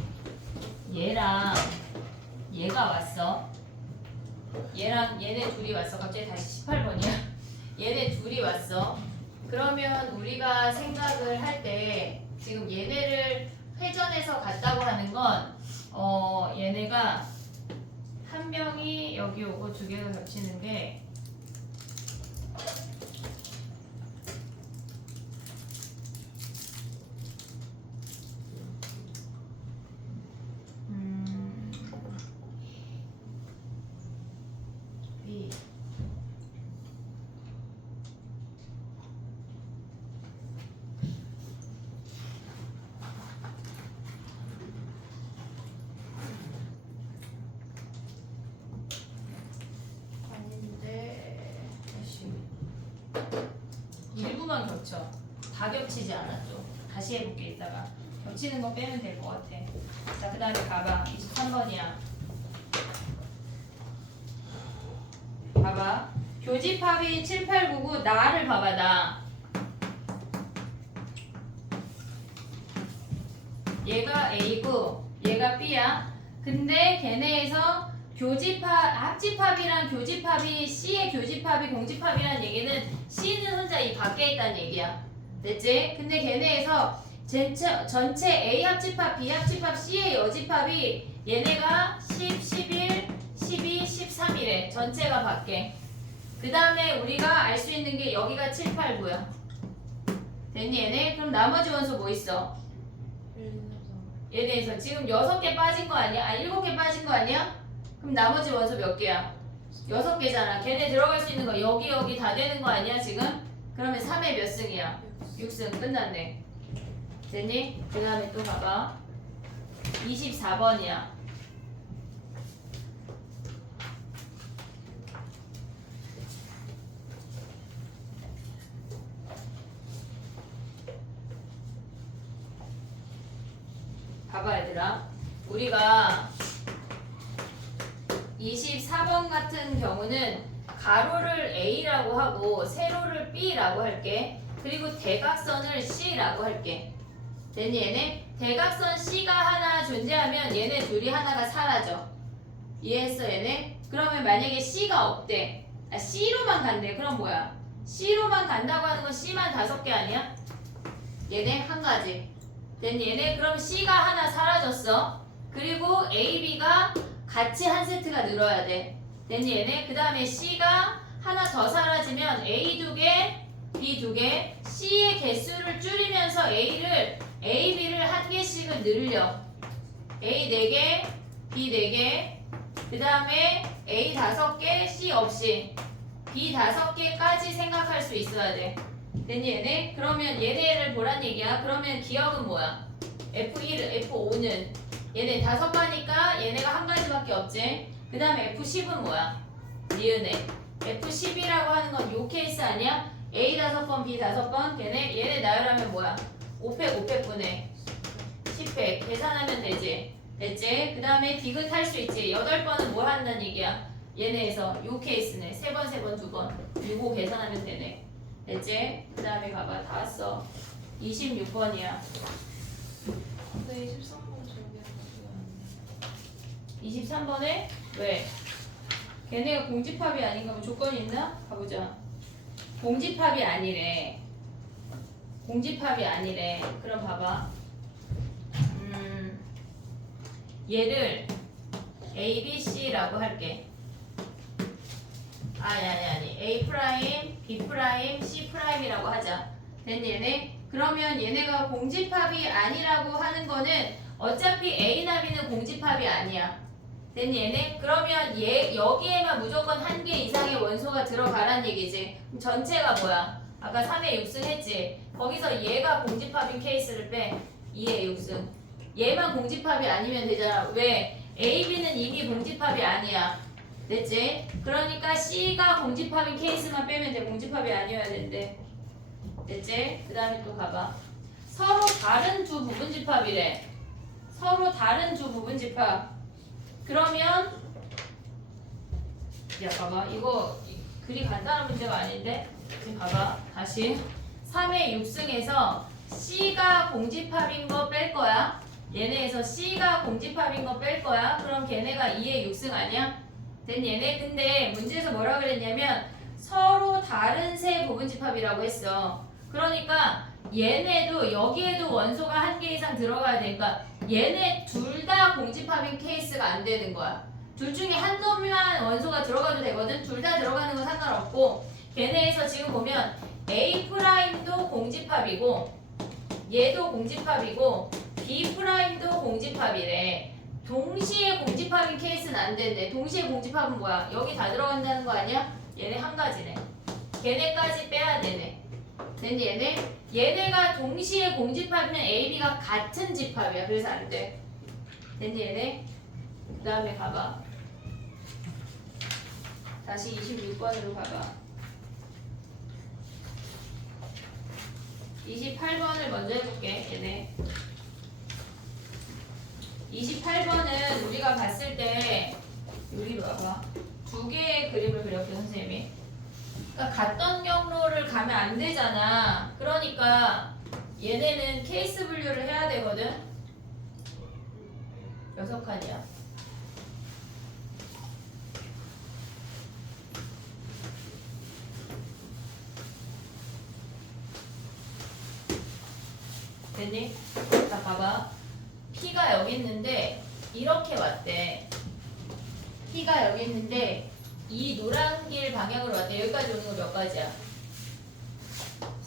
얘랑 얘가 왔어 얘랑 얘네 둘이 왔어 갑자기 다시 18번이야 얘네 둘이 왔어 그러면 우리가 생각을 할 때 지금 얘네를 회전해서 갔다고 하는 건 얘네가 한 명이 여기 오고 두 개가 겹치는 게 B 아닌데 다시 일부만 겹쳐 다 겹치지 않아 또 다시 해볼게 이따가 겹치는 거 빼면 될 것 같아 자 그 다음에 가봐 23번이야 봐봐. 교집합이 7, 8, 9, 9 나를 봐봐 나. 얘가 A고 얘가 B야. 근데 걔네에서 합집합이랑 교집합이 C의 교집합이 공집합이라는 얘기는 C는 혼자 이 밖에 있다는 얘기야. 됐지? 근데 걔네에서 전체 A 합집합, B 합집합, C의 여집합이 얘네가 10, 11, 12, 13이래. 전체가 밖에. 그 다음에 우리가 알 수 있는 게 여기가 7, 8, 9야. 됐니 얘네? 그럼 나머지 원소 뭐 있어? 얘네에서 지금 6개 빠진 거 아니야? 아 7개 빠진 거 아니야? 그럼 나머지 원소 몇 개야? 6개잖아. 걔네 들어갈 수 있는 거 여기 다 되는 거 아니야 지금? 그러면 3의 몇 승이야? 6승 끝났네. 됐니? 그 다음에 또 봐봐. 24번이야. 봐봐 얘들아. 우리가 24번 같은 경우는 가로를 A라고 하고 세로를 B라고 할게. 그리고 대각선을 C라고 할게. 됐니 얘네? 대각선 C가 하나 존재하면 얘네 둘이 하나가 사라져. 이해했어 얘네? 그러면 만약에 C가 없대. C로만 간대. 그럼 뭐야? C로만 간다고 하는 건 C만 5개 아니야? 얘네 한 가지. 됐니 얘네? 그럼 C가 하나 사라졌어. 그리고 A, B가 같이 한 세트가 늘어야 돼. 됐니 얘네? 그 다음에 C가 하나 더 사라지면 A 2개, B 2개, C의 개수를 줄이면서 A, B를 한 개씩을 늘려. A 4개, B 4개, 그 다음에 A 5개, C 없이 B 5개까지 생각할 수 있어야 돼. 됐니 얘네? 그러면 얘네를 보란 얘기야. 그러면 기억은 뭐야? F1, F5는 얘네 5가니까 얘네가 한 가지밖에 없지. 그 다음에 F10은 뭐야? 니은에 F10이라고 하는 건 요 케이스 아니야? A 5번, B 5번 얘네 나열하면 뭐야? 5팩 5팩분의 10팩 계산하면 되지. 됐지? 그 다음에 디귿 할 수 있지. 8번은 뭐 한다는 얘기야? 얘네에서 요 케이스네. 3번, 3번, 2번 요거 계산하면 되네. 됐지? 그 다음에 가봐. 다 왔어. 26번이야. 근데 23번 저기 안 23번에 왜? 걔네가 공집합이 아닌가 뭐 조건이 있나? 가보자. 공집합이 아니래. 공집합이 아니래. 그럼 봐봐. 얘를 A, B, C라고 할게. 아니. A 프라임, B 프라임, C 프라임이라고 하자. 됐니 얘네? 그러면 얘네가 공집합이 아니라고 하는 거는 어차피 A나 B는 공집합이 아니야. 됐니 얘네? 그러면 여기에만 무조건 한 개 이상의 원소가 들어가란 얘기지. 그럼 전체가 뭐야? 아까 3의 6승 했지? 거기서 얘가 공집합인 케이스를 빼. 2의 6승. 얘만 공집합이 아니면 되잖아. 왜? A, B는 이미 공집합이 아니야. 됐지? 그러니까 C가 공집합인 케이스만 빼면 돼. 공집합이 아니어야 된대. 됐지? 그 다음에 또 가봐. 서로 다른 두 부분집합이래. 서로 다른 두 부분집합. 그러면 야 봐봐. 이거 그리 간단한 문제가 아닌데? 지금 봐봐. 다시 3의 6승에서 C가 공집합인 거 뺄 거야. 얘네에서 C가 공집합인 거 뺄 거야. 그럼 걔네가 2의 6승 아니야? 된 얘네. 근데 문제에서 뭐라 그랬냐면 서로 다른 세 부분집합이라고 했어. 그러니까 얘네도 여기에도 원소가 한 개 이상 들어가야 되니까 얘네 둘 다 공집합인 케이스가 안 되는 거야. 둘 중에 한도만 원소가 들어가도 되거든. 둘 다 들어가는 건 상관없고 걔네에서 지금 보면 A'도 공집합이고 얘도 공집합이고 B'도 공집합이래. 동시에 공집합인 케이스는 안 된대. 동시에 공집합은 뭐야? 여기 다 들어간다는 거 아니야? 얘네 한 가지네. 걔네까지 빼야 되네. 됐니 얘네? 얘네가 동시에 공집합이면 A, B가 같은 집합이야. 그래서 안 돼. 됐니 얘네? 그 다음에 가봐. 다시 26번으로 가봐. 28번을 먼저 해볼게. 얘네 28번은 우리가 봤을 때 여기로 와봐. 두 개의 그림을 그렸고 선생님이. 그러니까 같던 경로를 가면 안 되잖아. 그러니까 얘네는 케이스 분류를 해야 되거든. 6칸이야. 됐니? 자, 봐봐. P가 여기 있는데 이렇게 왔대. P가 여기 있는데 이 노란 길 방향으로 왔대. 여기까지 오는 거 몇 가지야?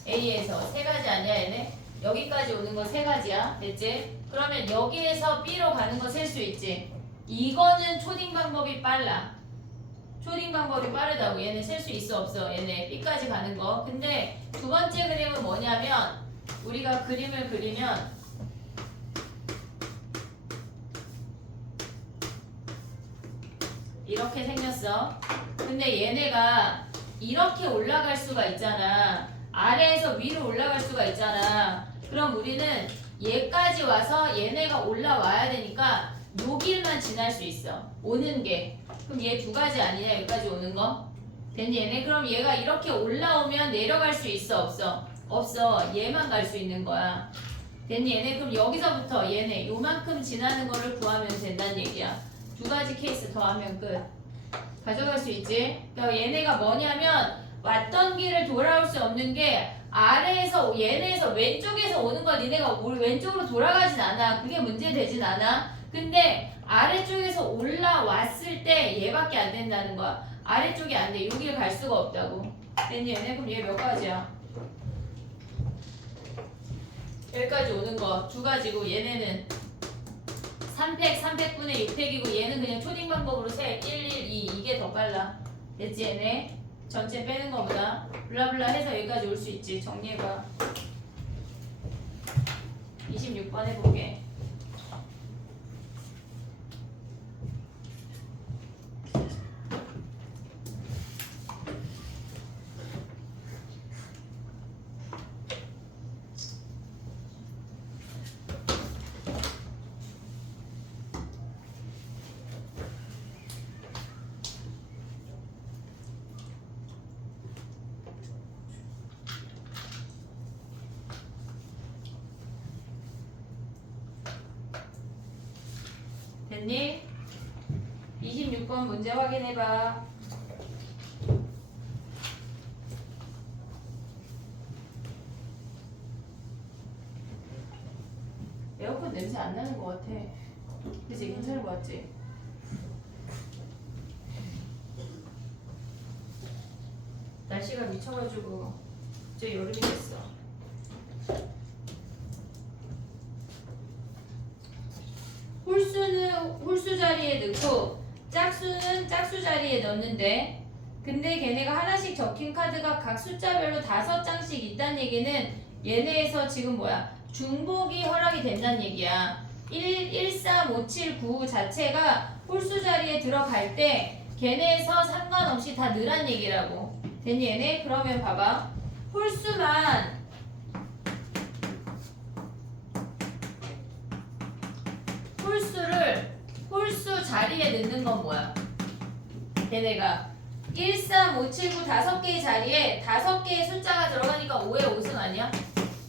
A에서 3가지 아니야 얘네? 여기까지 오는 거 3가지야. 됐지? 그러면 여기에서 B로 가는 거 셀 수 있지? 이거는 초딩 방법이 빨라. 초딩 방법이 빠르다고. 얘네 셀 수 있어 없어? 얘네 B까지 가는 거. 근데 두 번째 그림은 뭐냐면 우리가 그림을 그리면 이렇게 생겼어. 근데 얘네가 이렇게 올라갈 수가 있잖아. 아래에서 위로 올라갈 수가 있잖아. 그럼 우리는 얘까지 와서 얘네가 올라와야 되니까 요 길만 지날 수 있어. 오는 게. 그럼 얘 2가지 아니냐? 여기까지 오는 거? 됐니 얘네? 그럼 얘가 이렇게 올라오면 내려갈 수 있어 없어? 없어. 얘만 갈 수 있는 거야. 됐니 얘네? 그럼 여기서부터 얘네 요만큼 지나는 거를 구하면 된다는 얘기야. 2가지 케이스 더하면 끝. 가져갈 수 있지? 그러니까 얘네가 뭐냐면 왔던 길을 돌아올 수 없는 게 아래에서 얘네에서 왼쪽에서 오는 거 니네가 우리 왼쪽으로 돌아가진 않아. 그게 문제되진 않아. 근데 아래쪽에서 올라왔을 때 얘밖에 안 된다는 거야. 아래쪽이 안 돼. 여기를 갈 수가 없다고. 됐니 얘네? 그럼 얘 몇 가지야? 여기까지 오는 거 2가지고 얘네는 3팩, 300분의 6팩이고 얘는 그냥 초딩 방법으로 세. 1, 1, 2 이게 더 빨라. 됐지 얘네? 전체 빼는 거보다 블라블라 해서 여기까지 올 수 있지. 정리해봐. 26번 해볼게. 됐니? 26번 문제 확인해봐. 에어컨 냄새 안 나는 것 같아. 그치? 괜찮은 것 같지? 날씨가 미쳐가지고 이제 여름이 됐어. 홀수는 홀수 자리에 넣고 짝수는 짝수 자리에 넣는데 근데 걔네가 하나씩 적힌 카드가 각 숫자별로 5장씩 있다는 얘기는 얘네에서 지금 뭐야? 중복이 허락이 된다는 얘기야. 1, 3, 5, 7, 9 자체가 홀수 자리에 들어갈 때 걔네에서 상관없이 다 넣으란 얘기라고. 됐니 얘네? 그러면 봐봐. 홀수만 홀수 자리에 넣는 건 뭐야? 걔네가 1, 3, 5, 7, 9 5개의 자리에 5개의 숫자가 들어가니까 5의 5승 아니야?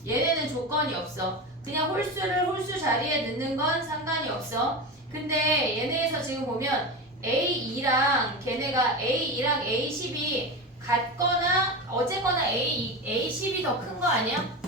얘네는 조건이 없어. 그냥 홀수를 홀수 자리에 넣는 건 상관이 없어. 근데 얘네에서 지금 보면 A2랑 걔네가 A2랑 A10이 같거나 어쨌거나 A10이 더 큰 거 아니야?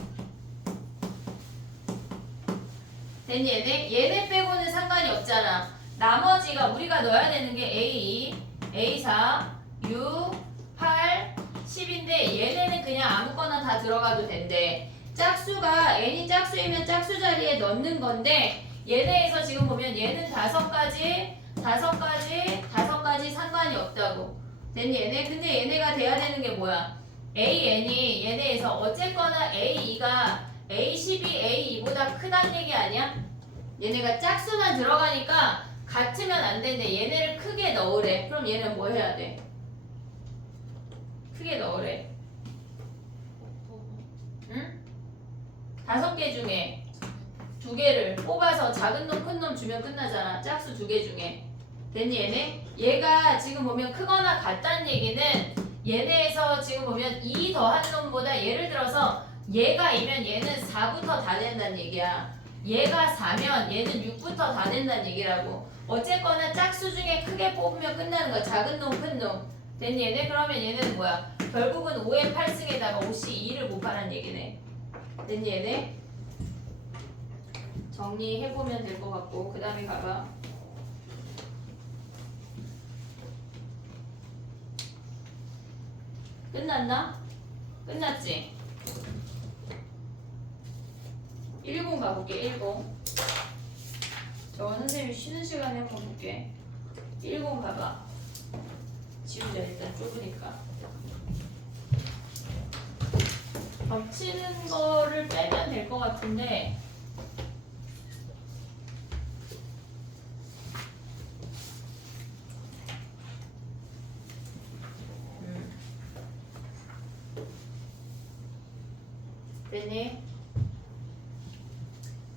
됐니 얘네? 얘네 빼고는 상관이 없잖아. 나머지가 우리가 넣어야 되는 게 A2, A4, 6, 8, 10인데 얘네는 그냥 아무거나 다 들어가도 된대. 짝수가 n이 짝수이면 짝수 자리에 넣는 건데 얘네에서 지금 보면 얘는 5가지 상관이 없다고. 됐니 얘네? 근데 얘네가 돼야 되는 게 뭐야? AN이 얘네에서 어쨌거나 A2가 A12, A2보다 크다는 얘기 아니야? 얘네가 짝수만 들어가니까 같으면 안 되는데 얘네를 크게 넣으래. 그럼 얘는 뭐 해야 돼? 크게 넣으래. 응? 5개 중에 2개를 뽑아서 작은 놈 큰 놈 주면 끝나잖아. 짝수 2개 중에. 됐니 얘네? 얘가 지금 보면 크거나 같다는 얘기는 얘네에서 지금 보면 2 더한 놈보다 예를 들어서 얘가 2면 얘는 4부터 다 된다는 얘기야. 얘가 4면 얘는 6부터 다 된다는 얘기라고. 어쨌거나 짝수 중에 크게 뽑으면 끝나는 거야. 작은 놈, 큰 놈. 됐니 얘네? 그러면 얘는 뭐야? 결국은 5의 8승에다가 5씨 2를 곱하라는 얘기네. 됐니 얘네? 정리해보면 될 것 같고 그 다음에 가봐. 끝났나? 끝났지? 10 가볼게. 10 저거 선생님이 쉬는 시간에 한번 볼게. 10 가봐. 지우자 일단 좁으니까. 겹치는 거를 빼면 될 것 같은데 됐니?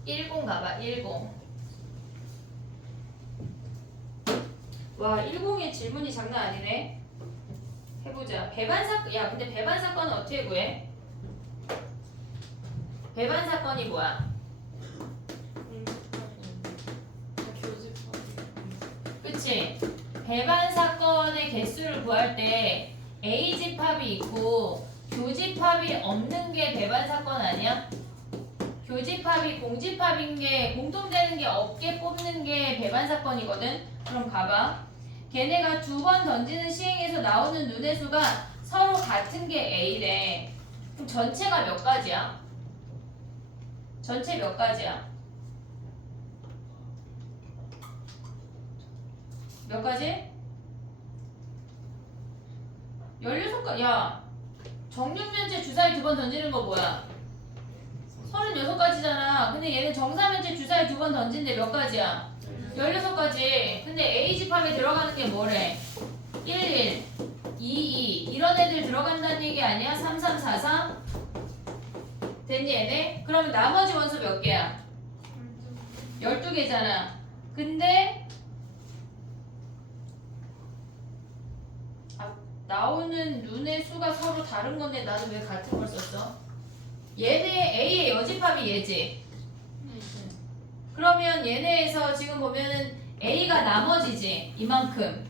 10 가봐. 10 와 10의 질문이 장난 아니네. 해보자. 배반사건. 야 근데 배반사건은 어떻게 구해? 배반사건이 뭐야? 그치? 배반사건의 개수를 구할 때 A집합이 있고 교집합이 없는 게 배반사건 아니야? 교집합이 공집합인 게 공통되는 게 없게 뽑는 게 배반사건이거든? 그럼 가봐. 걔네가 2번 던지는 시행에서 나오는 눈의 수가 서로 같은 게 A래. 그럼 전체가 몇 가지야? 전체 몇 가지야? 몇 가지? 16가지. 야 정육면체 주사위 2번 던지는 거 뭐야? 36가지잖아. 근데 얘는 정사면체 주사위 2번 던진데 몇 가지야? 16가지. 근데 A집합에 들어가는 게 뭐래? 11, 22 이런 애들 들어간다는 얘기 아니야? 33, 44? 됐니 얘네? 그러면 나머지 원소 몇 개야? 12개잖아. 근데 나오는 눈의 수가 서로 다른 건데 나는 왜 같은 걸 썼어? 얘네 A의 여집합이 얘지. 그러면 얘네에서 지금 보면은 A가 나머지지. 이만큼.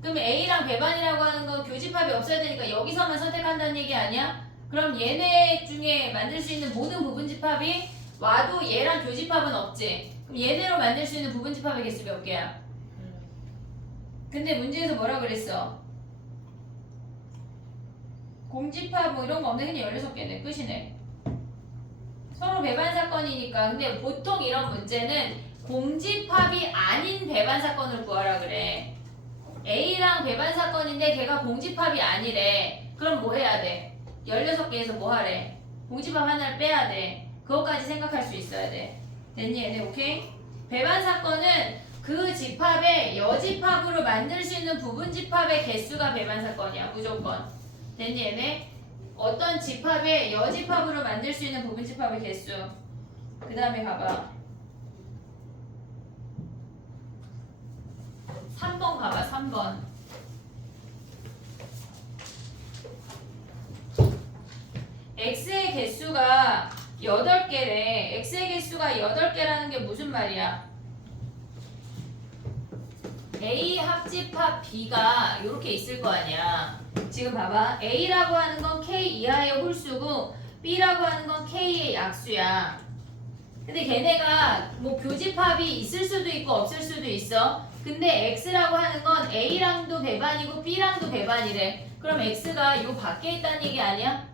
그럼 A랑 배반이라고 하는 건 교집합이 없어야 되니까 여기서만 선택한다는 얘기 아니야? 그럼 얘네 중에 만들 수 있는 모든 부분집합이 와도 얘랑 교집합은 없지. 그럼 얘네로 만들 수 있는 부분집합의 개수 몇 개야? 근데 문제에서 뭐라 그랬어? 공집합 뭐 이런 거 없네. 그냥 16개네. 끝이네. 서로 배반 사건이니까. 근데 보통 이런 문제는 공집합이 아닌 배반 사건을 구하라 그래. A랑 배반 사건인데 걔가 공집합이 아니래. 그럼 뭐 해야 돼? 16개에서 뭐 하래? 공집합 하나를 빼야 돼. 그것까지 생각할 수 있어야 돼. 됐니 얘네? 오케이? 배반 사건은 그 집합의 여집합으로 만들 수 있는 부분집합의 개수가 배반 사건이야. 무조건. 됐니 얘네? 어떤 집합의 여집합으로 만들 수 있는 부분집합의 개수. 그 다음에 가봐. 3번 가봐. 3번. X의 개수가 8개래. X의 개수가 8개라는 게 무슨 말이야? A 합집합 B가 이렇게 있을 거 아니야. 지금 봐봐. A라고 하는 건 K 이하의 홀수고 B라고 하는 건 K의 약수야. 근데 걔네가 뭐 교집합이 있을 수도 있고 없을 수도 있어. 근데 X라고 하는 건 A랑도 배반이고 B랑도 배반이래. 그럼 X가 요 밖에 있다는 얘기 아니야?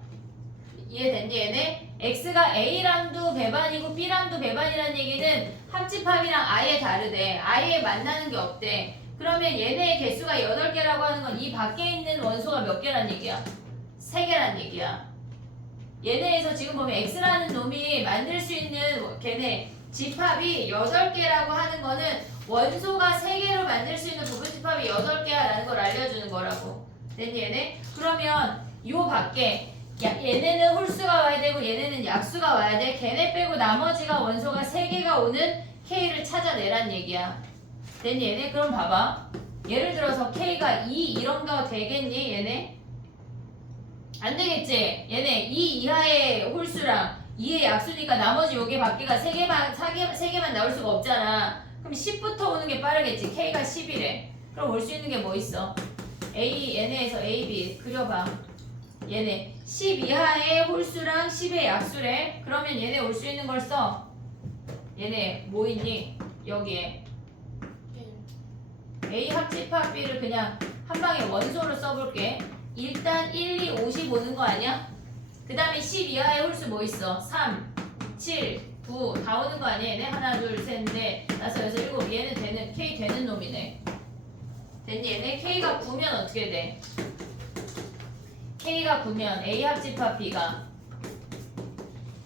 이해됐니 얘네? X가 A랑도 배반이고 B랑도 배반이라는 얘기는 합집합이랑 아예 다르대. 아예 만나는 게 없대. 그러면 얘네의 개수가 8개라고 하는 건 이 밖에 있는 원소가 몇 개란 얘기야? 3개란 얘기야. 얘네에서 지금 보면 X라는 놈이 만들 수 있는 걔네 집합이 8개라고 하는 거는 원소가 3개로 만들 수 있는 부분집합이 8개야 라는 걸 알려주는 거라고. 됐니 얘네? 그러면 요 밖에 얘네는 홀수가 와야 되고 얘네는 약수가 와야 돼. 걔네 빼고 나머지가 원소가 3개가 오는 K를 찾아내란 얘기야. 됐니 얘네? 그럼 봐봐. 예를 들어서 K가 2 이런 거 되겠니 얘네? 안 되겠지? 얘네 2 이하의 홀수랑 2의 약수니까 나머지 요게 밖에가 3개만 나올 수가 없잖아. 그럼 10부터 오는 게 빠르겠지. K가 10이래. 그럼 올 수 있는 게 뭐 있어? A, 얘네에서 A, B 그려봐. 얘네 10 이하의 홀수랑 10의 약수래. 그러면 얘네 올 수 있는 걸 써. 얘네 뭐 있니? 여기에 A 합집합 B를 그냥 한 방에 원소로 써볼게. 일단 1, 2, 50 오는 거 아니야? 그 다음에 10 이하의 홀수 뭐 있어? 3, 7, 9 다 오는 거 아니야? 얘네 하나, 둘, 셋, 넷, 다섯, 여섯, 일곱. 얘는 되는 K 되는 놈이네. 됐니? 얘네 K가 9면 어떻게 돼? K가 9면 A 합집합 B가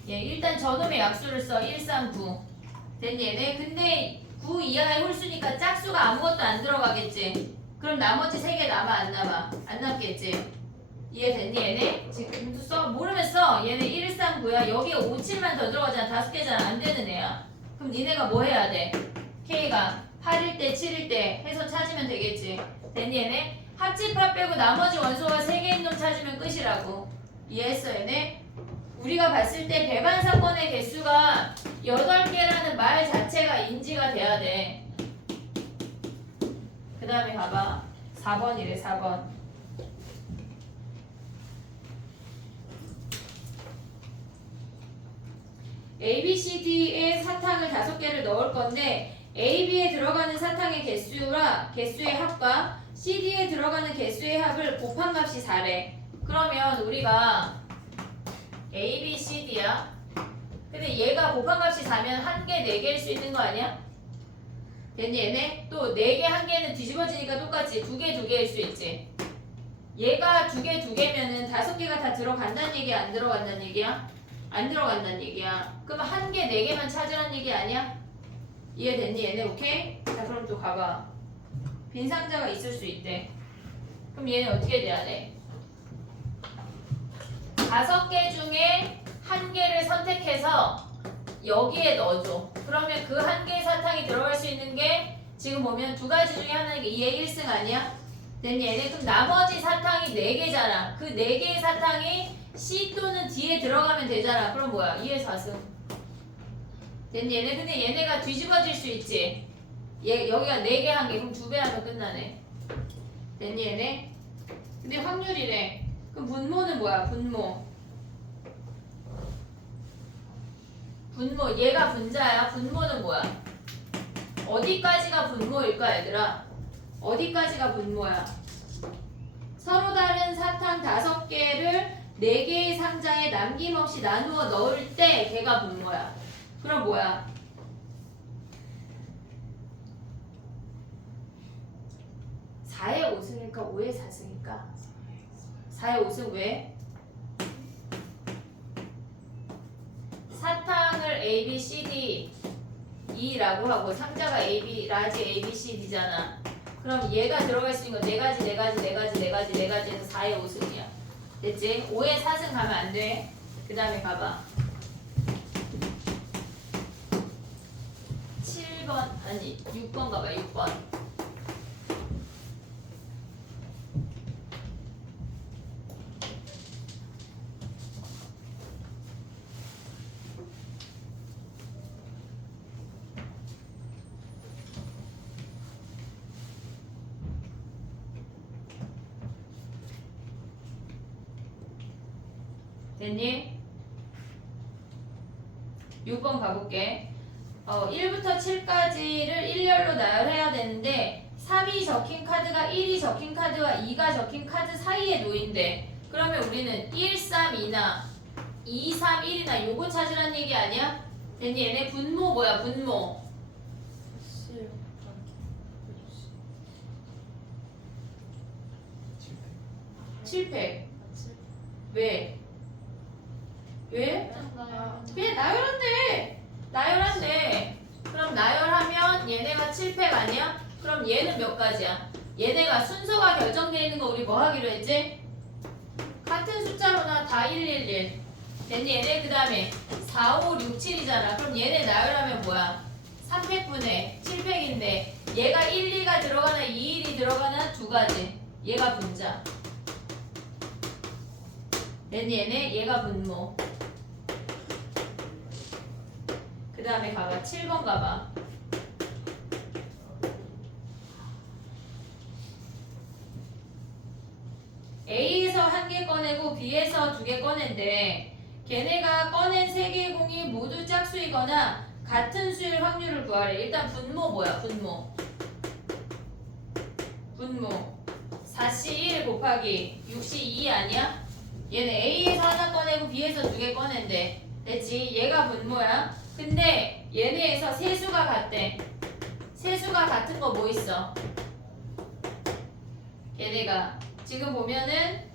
얘 일단 저놈의 약수를 써. 1, 3, 9 됐니? 얘네 근데 9 이하의 홀수니까 짝수가 아무것도 안 들어가겠지. 그럼 나머지 3개 남아 안 남아? 안 남겠지. 이해됐니 얘네? 지금 써? 모르면 써. 얘네 1, 3, 9야. 여기에 5, 7만 더 들어가잖아. 5개잖아. 안 되는 애야. 그럼 니네가 뭐 해야 돼? K가 8일 때 7일 때 해서 찾으면 되겠지. 됐니 얘네? 합집합 빼고 나머지 원소가 3개인 놈 찾으면 끝이라고. 이해했어 얘네? 우리가 봤을 때 배반 사건의 개수가 8개라는 말 자체가 인지가 돼야 돼. 그 다음에 봐봐. 4번이래 4번. A, B, C, D에 사탕을 5개를 넣을 건데 A, B에 들어가는 사탕의 개수의 합과 C, D에 들어가는 개수의 합을 곱한 값이 4래. 그러면 우리가 A, B, C, D야. 근데 얘가 곱한 값이 4면 1개, 4개일 수 있는 거 아니야? 됐니 얘네? 또 4개, 1개는 뒤집어지니까 똑같지. 2개, 2개일 수 있지. 얘가 2개, 2개면은 5개가 다 들어간다는 얘기야? 안 들어간다는 얘기야? 안 들어간다는 얘기야. 그럼 1개, 4개만 찾으라는 얘기 아니야? 이해됐니 얘네? 오케이? 자 그럼 또 가봐. 빈 상자가 있을 수 있대. 그럼 얘는 어떻게 돼야 돼? 5개 중에 1개를 선택해서 여기에 넣어줘. 그러면 그 1개의 사탕이 들어갈 수 있는 게 지금 보면 2가지 중에 하나니까 2의 1승 아니야? 됐니 얘네? 그럼 나머지 사탕이 4개잖아. 그 4개의 사탕이 C 또는 D에 들어가면 되잖아. 그럼 뭐야? 2의 4승. 됐니 얘네? 근데 얘네가 뒤집어질 수 있지. 여기가 4개 1개. 그럼 2배 하면 끝나네. 됐니 얘네? 근데 확률이래. 그럼 분모는 뭐야? 분모 얘가 분자야. 분모는 뭐야? 어디까지가 분모일까 얘들아? 어디까지가 분모야? 서로 다른 사탕 5개를 4개의 상자에 남김없이 나누어 넣을 때 걔가 분모야. 그럼 뭐야? 4의 5승일까? 5의 4승일까? 4의 5승 왜? 사탕을 A, B, C, D, E라고 하고 상자가 A, B, 라지 A, B, C, D잖아. 그럼 얘가 들어갈 수 있는 거 4가지, 4가지, 4가지, 4가지, 4가지 해서 4의 5승이야. 됐지? 5의 4승 가면 안 돼. 그 다음에 가봐. 7번, 아니 6번 가봐. 6번. 됐니? 6번 가볼게. 1부터 7까지를 일렬로 나열해야 되는데 3이 적힌 카드가 1이 적힌 카드와 2가 적힌 카드 사이에 놓인대. 그러면 우리는 1, 3, 2나 2, 3, 1이나 요거 찾으란 얘기 아니야? 됐니? 얘네 분모 뭐야? 분모 7패. 왜? 왜? 그냥 나열한대. 나열한대. 그럼 나열하면 얘네가 7팩 아니야? 그럼 얘는 몇 가지야? 얘네가 순서가 결정되어 있는 거 우리 뭐 하기로 했지? 같은 숫자로나 다 111. 됐니? 얘네 그 다음에 4, 5, 6, 7이잖아. 그럼 얘네 나열하면 뭐야? 3팩분의 7팩인데 얘가 1, 2가 들어가나 2, 1이 들어가나 두 가지. 얘가 분자. 얘네 얘가 분모. 그 다음에 가봐. 7번 가봐. A에서 한 개 꺼내고 B에서 두 개 꺼낸데 걔네가 꺼낸 세 개의 공이 모두 짝수이거나 같은 수일 확률을 구하래. 일단 분모 뭐야? 분모 4C 1 곱하기 6C 2 아니야? 얘는 A에서 하나 꺼내고 B에서 두 개 꺼낸대. 됐지? 얘가 분모야. 근데 얘네에서 세수가 같대. 세수가 같은 거 뭐 있어? 걔네가 지금 보면은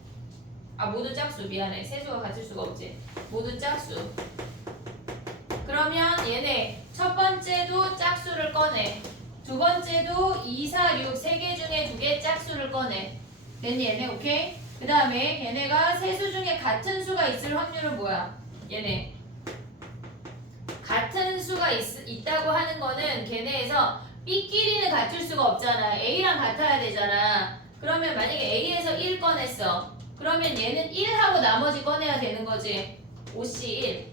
모두 짝수. 미안해. 세수가 같을 수가 없지. 모두 짝수. 그러면 얘네 첫 번째도 짝수를 꺼내. 두 번째도 2, 4, 6 세 개 중에 두 개 짝수를 꺼내. 됐니 얘네? 오케이? 그 다음에 얘네가 세수 중에 같은 수가 있을 확률은 뭐야? 얘네 같은 수가 있다고 하는 거는 걔네에서 B끼리는 같을 수가 없잖아. A랑 같아야 되잖아. 그러면 만약에 A에서 1 꺼냈어. 그러면 얘는 1하고 나머지 꺼내야 되는 거지. 5C1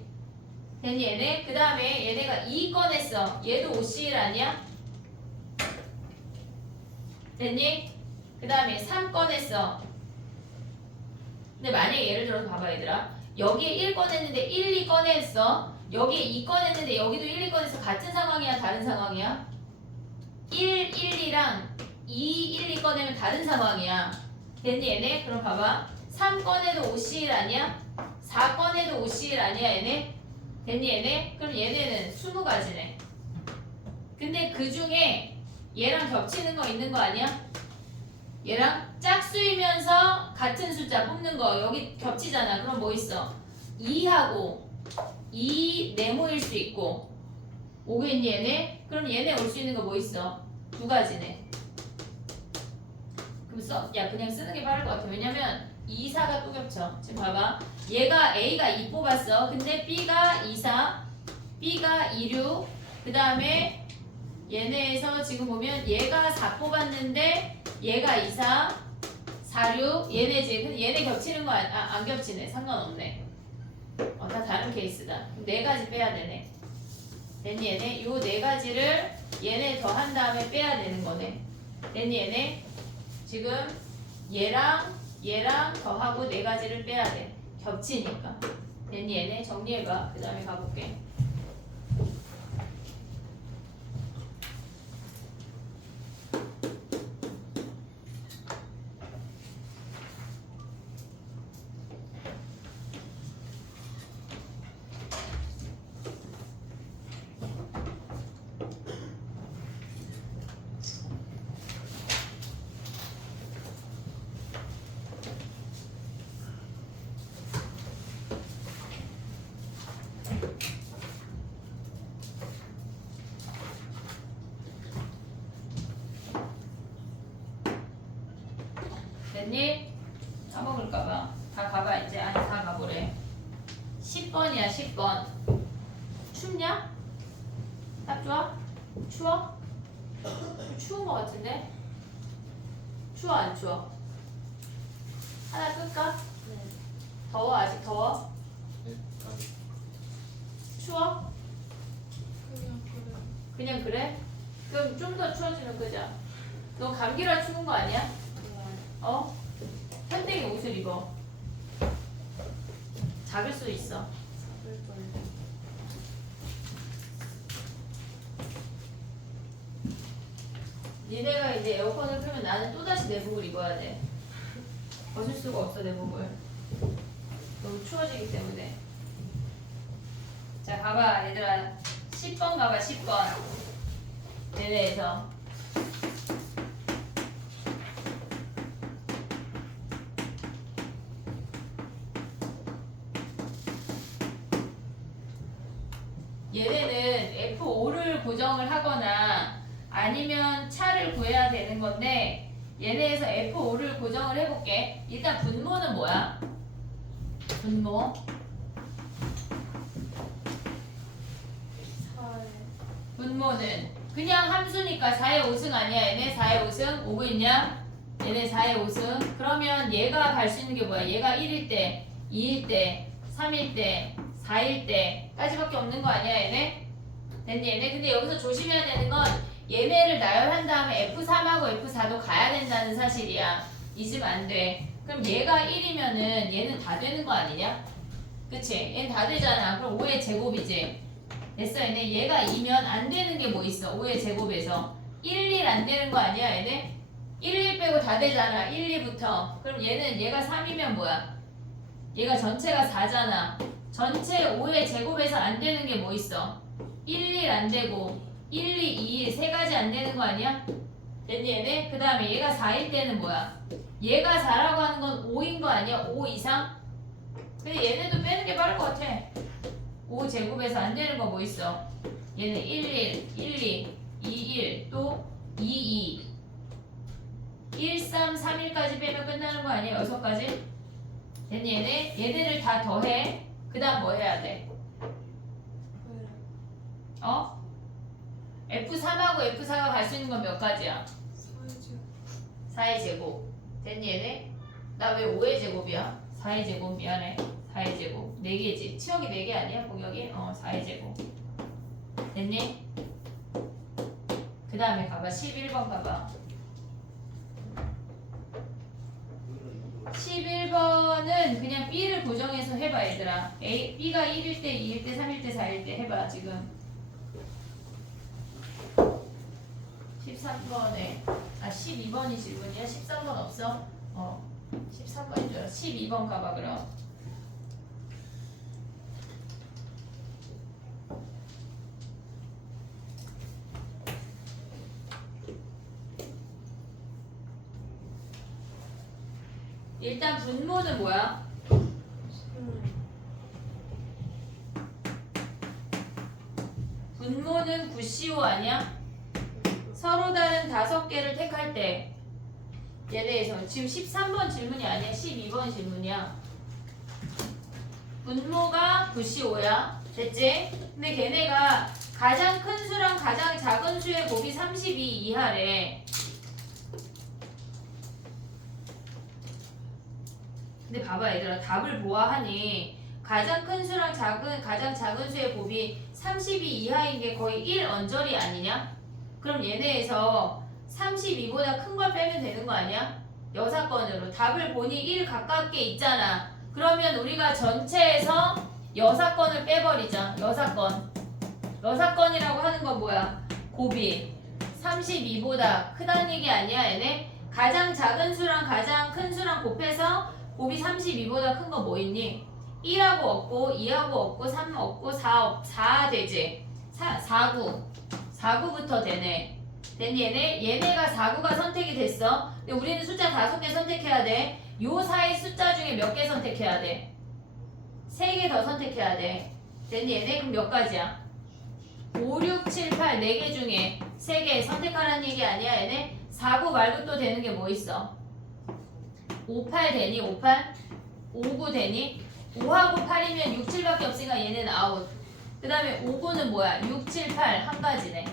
됐니 얘네? 그 다음에 얘네가 2 꺼냈어. 얘도 5C1 아니야? 됐니? 그 다음에 3 꺼냈어. 근데 만약에 예를 들어서 봐봐 얘들아. 여기에 1 꺼냈는데 1, 2 꺼냈어. 여기에 2 꺼냈는데 여기도 1, 2 꺼냈어. 같은 상황이야? 다른 상황이야? 1, 1, 2랑 2, 1, 2 꺼내면 다른 상황이야. 됐니 얘네? 그럼 봐봐. 3 꺼내도 5C1 아니야? 4 꺼내도 5C1 아니야 얘네? 됐니 얘네? 그럼 얘네는 20가지네. 근데 그 중에 얘랑 겹치는 거 있는 거 아니야? 얘랑 짝수이면서 같은 숫자 뽑는 거 여기 겹치잖아. 그럼 뭐 있어? 2하고 2 네모일 수 있고 오겠니 얘네? 그럼 얘네 올 수 있는 거 뭐 있어? 두 가지네. 그럼 그냥 쓰는 게 빠를 것 같아. 왜냐면 2, 4가 또 겹쳐. 지금 봐봐. 얘가 A가 2 뽑았어. 근데 B가 2, 4, B가 2, 6. 그 다음에 얘네에서 지금 보면 얘가 4 뽑았는데 얘가 2, 4, 4, 6. 얘네지. 근데 얘네 겹치는 거 안 겹치네. 상관없네. 다 다른 케이스다. 네 가지 빼야 되네. 됐니 얘네? 요 네 가지를 얘네 더한 다음에 빼야 되는 거네. 됐니 얘네? 지금 얘랑 더하고 네 가지를 빼야 돼. 겹치니까. 됐니 얘네? 정리해봐. 그 다음에 가볼게. 됐니? 까먹을까봐. 다 가봐 이제. 아니 다 가보래. 10번이야 10번. 춥냐? 딱 좋아? 추워? 추운 거 같은데? 추워 안 추워? 하나 끌까? 네. 더워 아직 더워? 네, 아니. 추워? 그냥 그래. 그냥 그래? 그럼 좀 더 추워지면 끄자. 너 감기라 추운 거 아니야? 어? 현대기 옷을 입어. 작을 수 있어. 잡을 뻔. 니네가 이제 에어컨을 틀면 나는 또다시 내복을 입어야 돼. 벗을 수가 없어 내복을. 너무 추워지기 때문에. 자 가봐 얘들아. 10번 가봐 10번. 얘네에서 얘네는 F5를 고정을 하거나 아니면 차를 구해야 되는 건데 얘네에서 F5를 고정을 해볼게. 일단 분모는 뭐야? 분모 4에. 분모는 그냥 함수니까 4의 5승 아니야? 얘네 4의 5승 오고 있냐? 얘네 4의 5승. 그러면 얘가 갈 수 있는 게 뭐야? 얘가 1일 때, 2일 때, 3일 때, 4일 때까지밖에 없는 거 아니야? 얘네? 됐니? 얘네? 근데 여기서 조심해야 되는 건 얘네를 나열한 다음에 F3하고 F4도 가야 된다는 사실이야. 잊으면 안 돼. 그럼 얘가 1이면은 얘는 다 되는 거 아니냐? 그치? 얘는 다 되잖아. 그럼 5의 제곱이지. 됐어 얘네. 얘가 2면 안 되는 게 뭐 있어? 5의 제곱에서 1, 1 안 되는 거 아니야 얘네? 1, 1 빼고 다 되잖아. 1, 2부터. 그럼 얘가 3이면 뭐야? 얘가 전체가 4잖아. 전체 5의 제곱에서 안 되는 게 뭐 있어? 1, 1 안 되고 1, 2, 2, 1 세 가지 안 되는 거 아니야? 됐니 얘네? 그 다음에 얘가 4일 때는 뭐야? 얘가 4라고 하는 건 5인 거 아니야? 5 이상? 근데 얘네도 빼는 게 빠를 것 같아. 5 제곱에서 안 되는 거 뭐 있어? 얘는 1, 1, 1, 2, 2, 1, 또 2, 2, 1, 3, 3일까지 빼면 끝나는 거 아니야? 6가지? 됐니 얘네? 얘네를 다 더해. 그 다음 뭐 해야 돼? 어? F3하고 F4가 갈 수 있는 건 몇 가지야? 4의 제곱. 됐니 얘네? 나 왜 5의 제곱이야? 4의 제곱 미안해. 4의 제곱 4개지. 치역이 4개 아니야? 공역이? 4의 제곱. 됐니? 그 다음에 가봐. 11번 가봐. 11번은 그냥 B를 고정해서 해봐 얘들아. B가 1일 때, 2일 때, 3일 때, 4일 때 해봐 지금. 13번에 12번이 질문이야? 13번 없어? 13번인 줄 알았어. 12번 가봐 그럼. 일단 분모는 뭐야? 분모는 9CO 아니야? 서로 다른 5개를 택할 때 얘네에서 지금 13번 질문이 아니야. 12번 질문이야. 분모가 9CO야. 됐지? 근데 걔네가 가장 큰 수랑 가장 작은 수의 곱이 32 이하래. 근데 봐봐 얘들아. 답을 보아하니 가장 큰 수랑 가장 작은 수의 곱이 32 이하인 게 거의 1 언저리 아니냐? 그럼 얘네에서 32보다 큰 걸 빼면 되는 거 아니야? 6건으로. 답을 보니 1 가깝게 있잖아. 그러면 우리가 전체에서 6건을 빼버리자. 6건. 6건이라고 하는 건 뭐야? 곱이 32보다 크다는 얘기 아니야 얘네? 가장 작은 수랑 가장 큰 수랑 곱해서 곱이 32보다 큰 거 뭐 있니? 1하고 없고 2하고 없고 3 없고 4 되지? 4구부터 되네. 됐니 얘네? 얘네가 4구가 선택이 됐어. 근데 우리는 숫자 5개 선택해야 돼. 요 사이 숫자 중에 몇 개 선택해야 돼? 3개 더 선택해야 돼. 됐니 얘네? 그럼 몇 가지야? 5, 6, 7, 8 4개 중에 3개 선택하라는 얘기 아니야 얘네? 4구 말고 또 되는 게 뭐 있어? 5, 8 되니? 5, 8? 5, 9 되니? 5하고 8이면 6, 7밖에 없으니까 얘는 아웃. 그 다음에 5구는 뭐야? 6, 7, 8 한 가지네.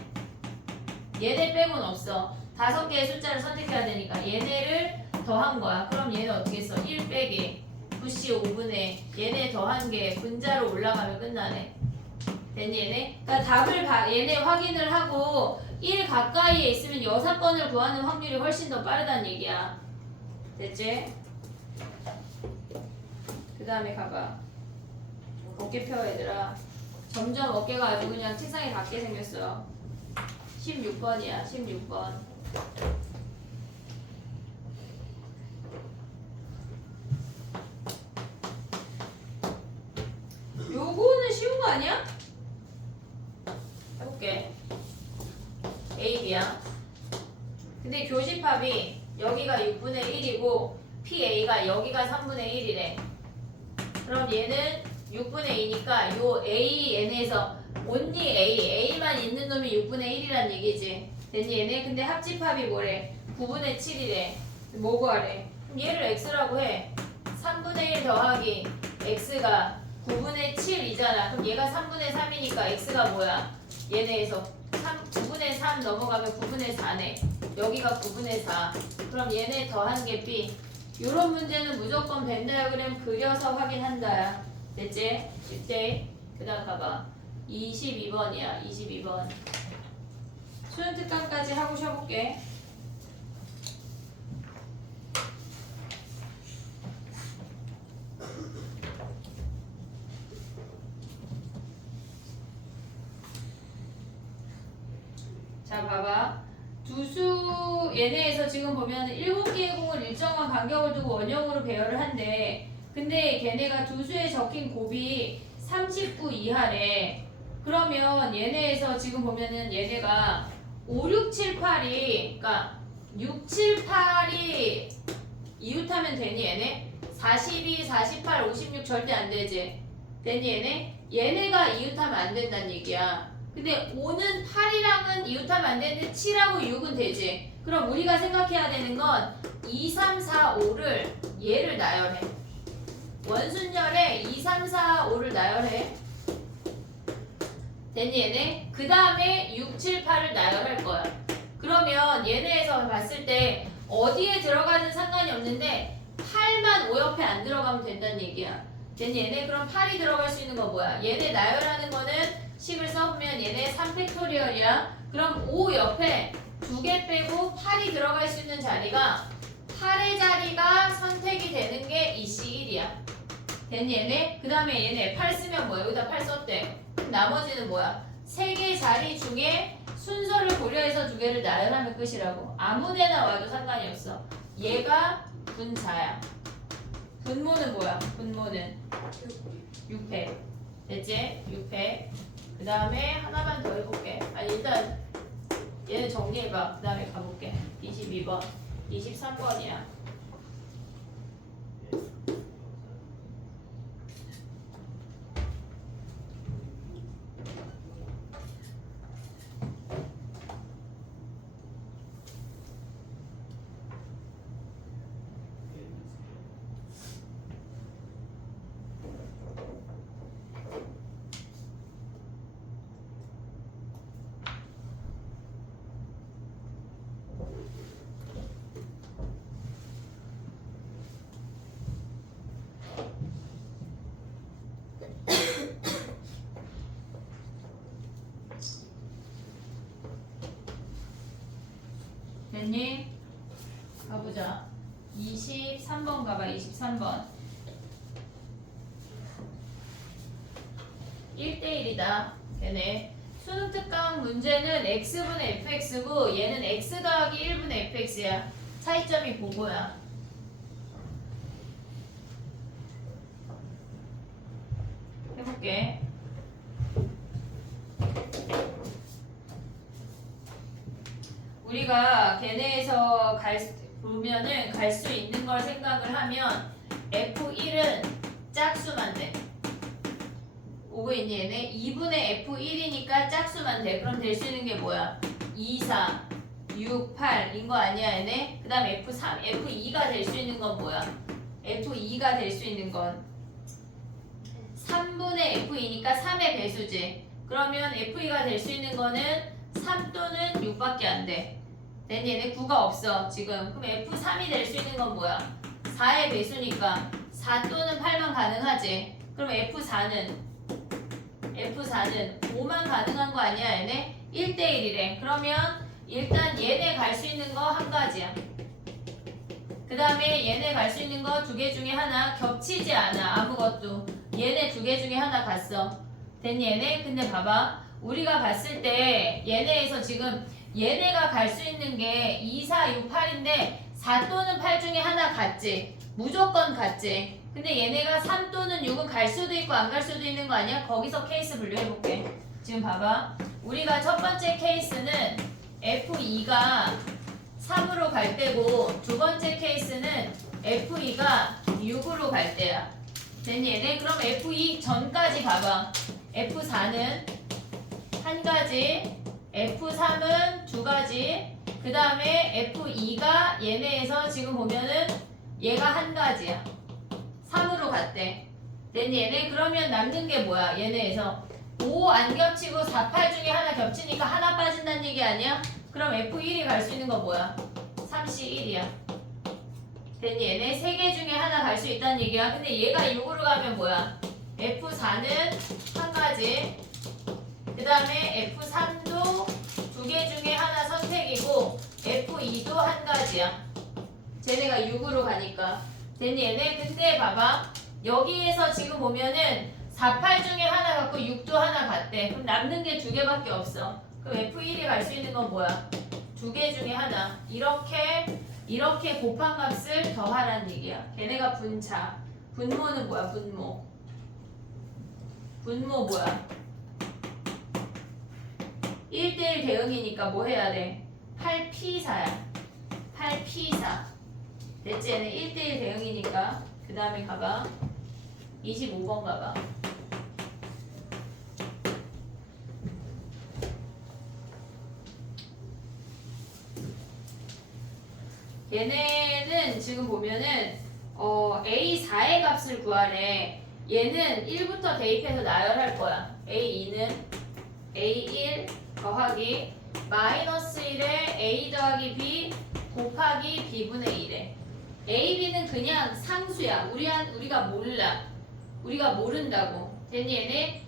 얘네 빼고는 없어. 5개의 숫자를 선택해야 되니까 얘네를 더한 거야. 그럼 얘는 어떻게 써? 1 빼기 9C 5분의 얘네 더한 게 분자로 올라가면 끝나네. 됐니 얘네? 그러니까 답을 얘네 확인을 하고 1 가까이에 있으면 6건을 구하는 확률이 훨씬 더 빠르다는 얘기야. 됐지? 그 다음에 가봐. 어깨 펴 얘들아. 점점 어깨가 아주 그냥 책상에 닿게 생겼어. 16번이야 16번. 요거는 쉬운 거 아니야? 해볼게. A, B야. 근데 교집합이 여기가 6분의 1이고 PA가 여기가 3분의 1이래. 그럼 얘는 6분의 2니까 요 A, 얘네에서 only A만 있는 놈이 6분의 1이란 얘기지. 됐니 얘네? 근데 합집합이 뭐래? 9분의 7이래. 뭐 구하래? 그럼 얘를 X라고 해. 3분의 1 더하기 X가 9분의 7이잖아. 그럼 얘가 3분의 3이니까 X가 뭐야? 얘네에서 3 9분의 3 넘어가면 9분의 4네. 여기가 9분의 4. 그럼 얘네 더한 게 B. 요런 문제는 무조건 벤 다이어그램 그려서 확인한다야. 됐지? 쉽지? 그 다음 봐봐. 22번이야. 22번. 수능 특강까지 하고 쉬어볼게. 자, 봐봐. 두수 얘네에서 지금 보면 7개의 공을 일정한 간격을 두고 원형으로 배열을 한대. 근데 걔네가 두수에 적힌 곱이 30구 이하래. 그러면 얘네에서 지금 보면은 얘네가 5, 6, 7, 8이 그러니까 6, 7, 8이 이웃하면 되니 얘네? 42, 48, 56 절대 안 되지. 되니 얘네? 얘네가 이웃하면 안 된다는 얘기야. 근데 5는 8이랑은 이웃하면 안 되는데 7하고 6은 되지. 그럼 우리가 생각해야 되는 건 2, 3, 4, 5를 얘를 나열해. 원순열에 2, 3, 4, 5를 나열해. 됐니 얘네? 그 다음에 6, 7, 8을 나열할 거야. 그러면 얘네에서 봤을 때 어디에 들어가든 상관이 없는데 8만 5 옆에 안 들어가면 된다는 얘기야. 됐니 얘네? 그럼 8이 들어갈 수 있는 거 뭐야? 얘네 나열하는 거는 식을 써보면 얘네 3팩토리얼이야. 그럼 5 옆에 2개 빼고 8이 들어갈 수 있는 자리가 8의 자리가 선택이 되는 게 이 C1이야. 됐니 얘네? 그 다음에 얘네 8 쓰면 뭐야? 여기다 8 썼대. 나머지는 뭐야? 3개 자리 중에 순서를 고려해서 2개를 나열하면 끝이라고. 아무데나 와도 상관이 없어. 얘가 분자야. 분모는 뭐야? 분모는 6팩. 됐지? 6팩. 그 다음에 하나만 더 해볼게. 아니 일단 얘는 정리해봐. 그 다음에 가볼게. 22번 23번이야. 됐니? 가보자. 23번 가봐. 23번 1대1이다. 걔네 수능 특강 문제는 x분의 fx고 얘는 x 더하기 1분의 fx야. 차이점이 그거야. 해볼게. 우리가 걔네에서 보면은 갈 수 있는 걸 생각을 하면 F1은 짝수만 돼. 오고 있니 얘네? 2분의 F1이니까 짝수만 돼. 그럼 될 수 있는 게 뭐야? 2, 4, 6, 8인 거 아니야 얘네? 그 다음 F3, F2가 될 수 있는 건 뭐야? F2가 될 수 있는 건 3분의 F2니까 3의 배수지. 그러면 F2가 될 수 있는 거는 3 또는 6밖에 안 돼. 된 얘네 9가 없어 지금. 그럼 F3이 될 수 있는 건 뭐야? 4의 배수니까 4 또는 8만 가능하지. 그럼 F4는 5만 가능한 거 아니야 얘네? 1대1이래. 그러면 일단 얘네 갈 수 있는 거 한 가지야. 그 다음에 얘네 갈 수 있는 거 2개 중에 하나 겹치지 않아. 아무것도. 얘네 2개 중에 하나 갔어. 된 얘네? 근데 봐봐. 우리가 봤을 때 얘네에서 지금 얘네가 갈 수 있는 게 2, 4, 6, 8인데 4 또는 8 중에 하나 갔지. 무조건 갔지. 근데 얘네가 3 또는 6은 갈 수도 있고 안 갈 수도 있는 거 아니야? 거기서 케이스 분류해볼게. 지금 봐봐. 우리가 첫 번째 케이스는 F2가 3으로 갈 때고 두 번째 케이스는 F2가 6으로 갈 때야. 됐니 얘네? 그럼 F2 전까지 봐봐. F4는 한 가지, F3은 두 가지, 그 다음에 F2가 얘네에서 지금 보면은 얘가 한 가지야. 3으로 갔대. 됐니 얘네? 그러면 남는 게 뭐야? 얘네에서 5 안 겹치고 4, 8 중에 하나 겹치니까 하나 빠진다는 얘기 아니야? 그럼 F1이 갈 수 있는 거 뭐야? 3C1이야. 됐니? 얘네 3개 중에 하나 갈 수 있다는 얘기야. 근데 얘가 6으로 가면 뭐야? F4는 한 가지. 그 다음에 F3도 2개 중에 하나 선택이고 F2도 한 가지야. 쟤네가 6으로 가니까. 됐니? 얘네 근데 봐봐. 여기에서 지금 보면은 4, 8 중에 하나 갖고 6도 하나 갔대. 그럼 남는 게 2개밖에 없어. 그럼 F1이 갈 수 있는 건 뭐야? 2개 중에 하나. 이렇게 곱한 값을 더하라는 얘기야. 걔네가 분차. 분모는 뭐야? 분모. 분모 뭐야? 1대1 대응이니까 뭐 해야 돼? 8P4야. 8P4. 됐지? 얘네 1대1 대응이니까. 그 다음에 가봐. 25번 가봐. 얘네는 지금 보면은 A4의 값을 구하래. 얘는 1부터 대입해서 나열할 거야. A2는 A1 더하기 마이너스 1에 A 더하기 B 곱하기 B분의 1에 A, B는 그냥 상수야. 우리가 몰라. 우리가 모른다고. 됐니? 얘네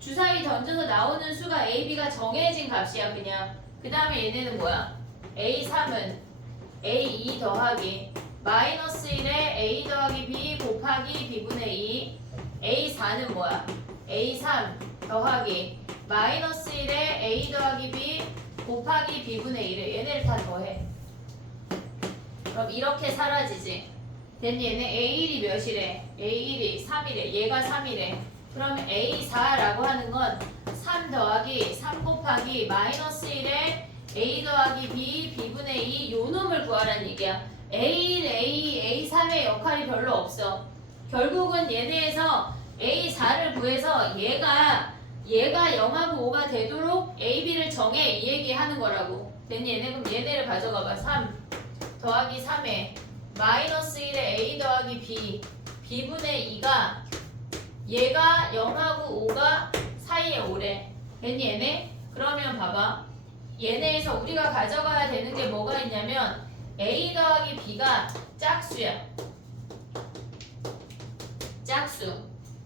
주사위 던져서 나오는 수가 A, B가 정해진 값이야 그냥. 그 다음에 얘네는 뭐야? A3은 A2 더하기 마이너스 1에 A 더하기 B 곱하기 B분의 2 A4는 뭐야? A3 더하기 마이너스 1에 A 더하기 B 곱하기 B분의 1을 얘네를 다 더해. 그럼 이렇게 사라지지. 됐니? 얘네 A1이 몇이래? A1이 3이래. 얘가 3이래. 그러면 A4라고 하는 건 3 더하기 3 곱하기 마이너스 1에 A 더하기 B, B분의 2 요 놈을 구하라는 얘기야. A1, A2, A3의 역할이 별로 없어. 결국은 얘네에서 A4를 구해서 얘가 0하고 5가 되도록 A, B를 정해 이 얘기 하는 거라고. 됐니? 얘네 그럼 얘네를 가져가봐. 3 더하기 3에 마이너스 1에 A 더하기 B B분의 2가 얘가 0하고 5가 사이에 오래. 됐니? 얘네? 그러면 봐봐. 얘네에서 우리가 가져가야 되는 게 뭐가 있냐면 A 더하기 B가 짝수야. 짝수.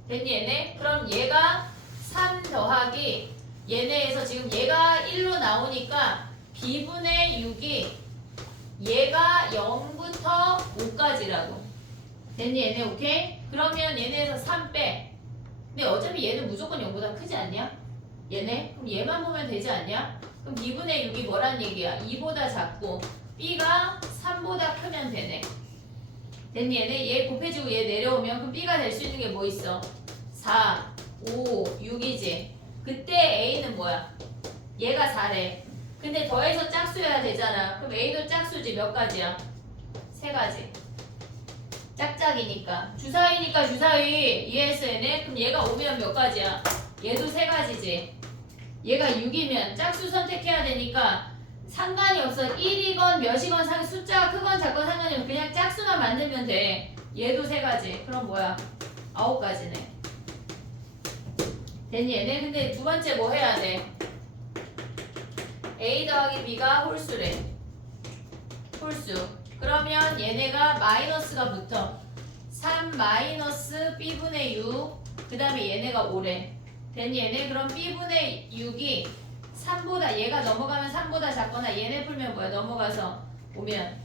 됐니? 얘네? 그럼 얘가 3 더하기 얘네에서 지금 얘가 1로 나오니까 B분의 6이 얘가 0부터 5까지라고. 됐니? 얘네 오케이? 그러면 얘네에서 3 빼. 근데 어차피 얘는 무조건 0보다 크지 않냐? 얘네? 그럼 얘만 보면 되지 않냐? 그럼 2분의 6이 뭐란 얘기야? 2보다 작고 B가 3보다 크면 되네. 됐니? 얘네? 얘 곱해지고 얘 내려오면 그럼 B가 될 수 있는 게 뭐 있어? 4, 5, 6이지. 그때 A는 뭐야? 얘가 4래. 근데 더해서 짝수여야 되잖아. 그럼 A도 짝수지. 몇 가지야? 3가지. 짝짝이니까. 주사위니까 주사위. 이해했어 얘네? 그럼 얘가 5면 몇 가지야? 얘도 3가지지. 얘가 6이면 짝수 선택해야 되니까 상관이 없어. 1이건 몇이건 숫자가 크건 작건 상관이 없어. 그냥 짝수만 만들면 돼. 얘도 3가지. 그럼 뭐야? 9가지네. 됐니 얘네? 근데 두 번째 뭐 해야 돼? A 더하기 B가 홀수래. 홀수. 그러면 얘네가 마이너스가 붙어. 3 마이너스 B분의 6. 그 다음에 얘네가 5래. 됐니 얘네? 그럼 B분의 6이 3보다 얘가 넘어가면 3보다 작거나 얘네 풀면 뭐야? 넘어가서 오면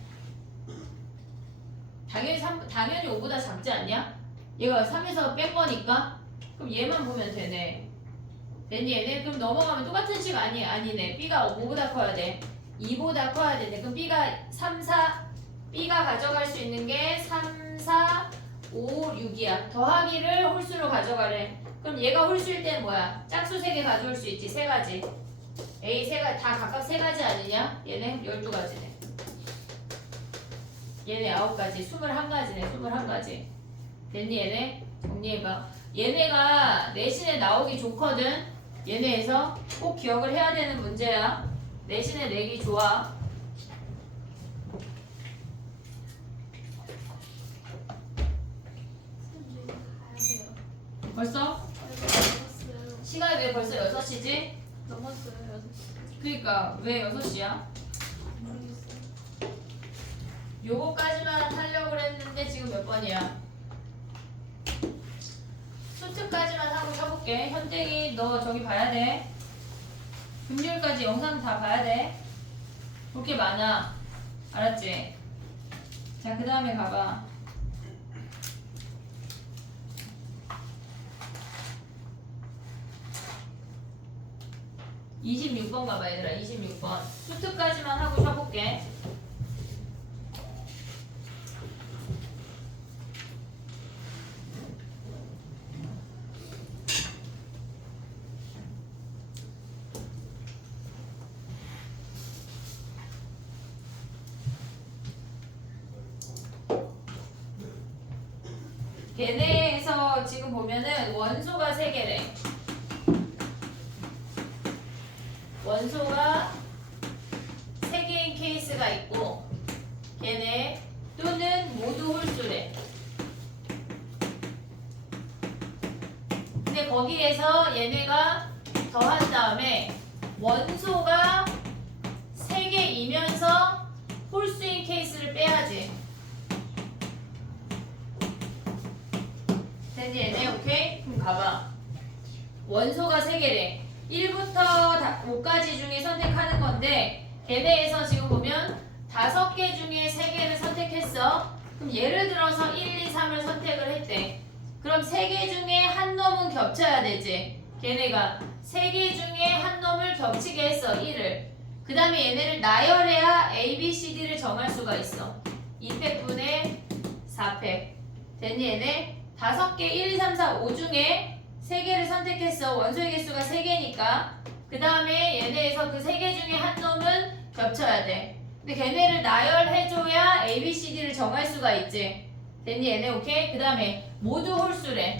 당연히 5보다 작지 않냐? 얘가 3에서 뺀 거니까 그럼 얘만 보면 되네. 됐니 얘네? 그럼 넘어가면 똑같은 식 아니네. B가 5보다 커야 돼. 2보다 커야 되네. 그럼 B가 3, 4 B가 가져갈 수 있는 게 3, 4, 5, 6이야. 더하기를 홀수로 가져가래. 그럼 얘가 홀수일 때는 뭐야? 짝수 3개 가져올 수 있지. 3가지. A 3가지 다 각각 3가지 아니냐? 얘네 12가지네. 얘네 9가지. 21가지네. 21가지. 됐니 얘네? 정리해봐. 얘네가 내신에 나오기 좋거든. 얘네에서 꼭 기억을 해야 되는 문제야. 내신에 내기 좋아. 선생님 가야 돼요. 벌써? 알겠어요. 시간이 왜 벌써 6시지? 넘었어요. 6시. 그니까 왜 6시야? 모르겠어요. 요거까지만 하려고 했는데 지금 몇 번이야? 수트까지만 하고 쳐볼게. 현택이 너 저기 봐야 돼. 금요일까지 영상 다 봐야 돼. 볼 게 많아. 알았지? 자, 그 다음에 가봐. (26번) 가봐 얘들아. 26번 수트까지만 하고 쳐볼게. 걔네에서 지금 보면은 원소가 3개래. 원소가 3개인 케이스가 있고 걔네 또는 모두 홀수래. 근데 거기에서 얘네가 더한 다음에 원소가 3개이면서 홀수인 케이스를 빼야지. 됐니 얘네? 오케이? 그럼 가봐. 원소가 3개래. 1부터 5까지 중에 선택하는 건데 걔네에서 지금 보면 5개 중에 3개를 선택했어. 그럼 예를 들어서 1, 2, 3을 선택을 했대. 그럼 3개 중에 한 놈은 겹쳐야 되지. 걔네가 3개 중에 한 놈을 겹치게 했어. 1을. 그 다음에 얘네를 나열해야 A, B, C, D를 정할 수가 있어. 2팩분의 4팩. 됐니 얘네? 5개 1, 2, 3, 4, 5 중에 3개를 선택했어. 원소의 개수가 3개니까. 그 다음에 얘네에서 그 3개 중에 한 놈은 겹쳐야 돼. 근데 걔네를 나열해줘야 A, B, C, D를 정할 수가 있지. 됐니 얘네? 오케이? 그 다음에 모두 홀수래.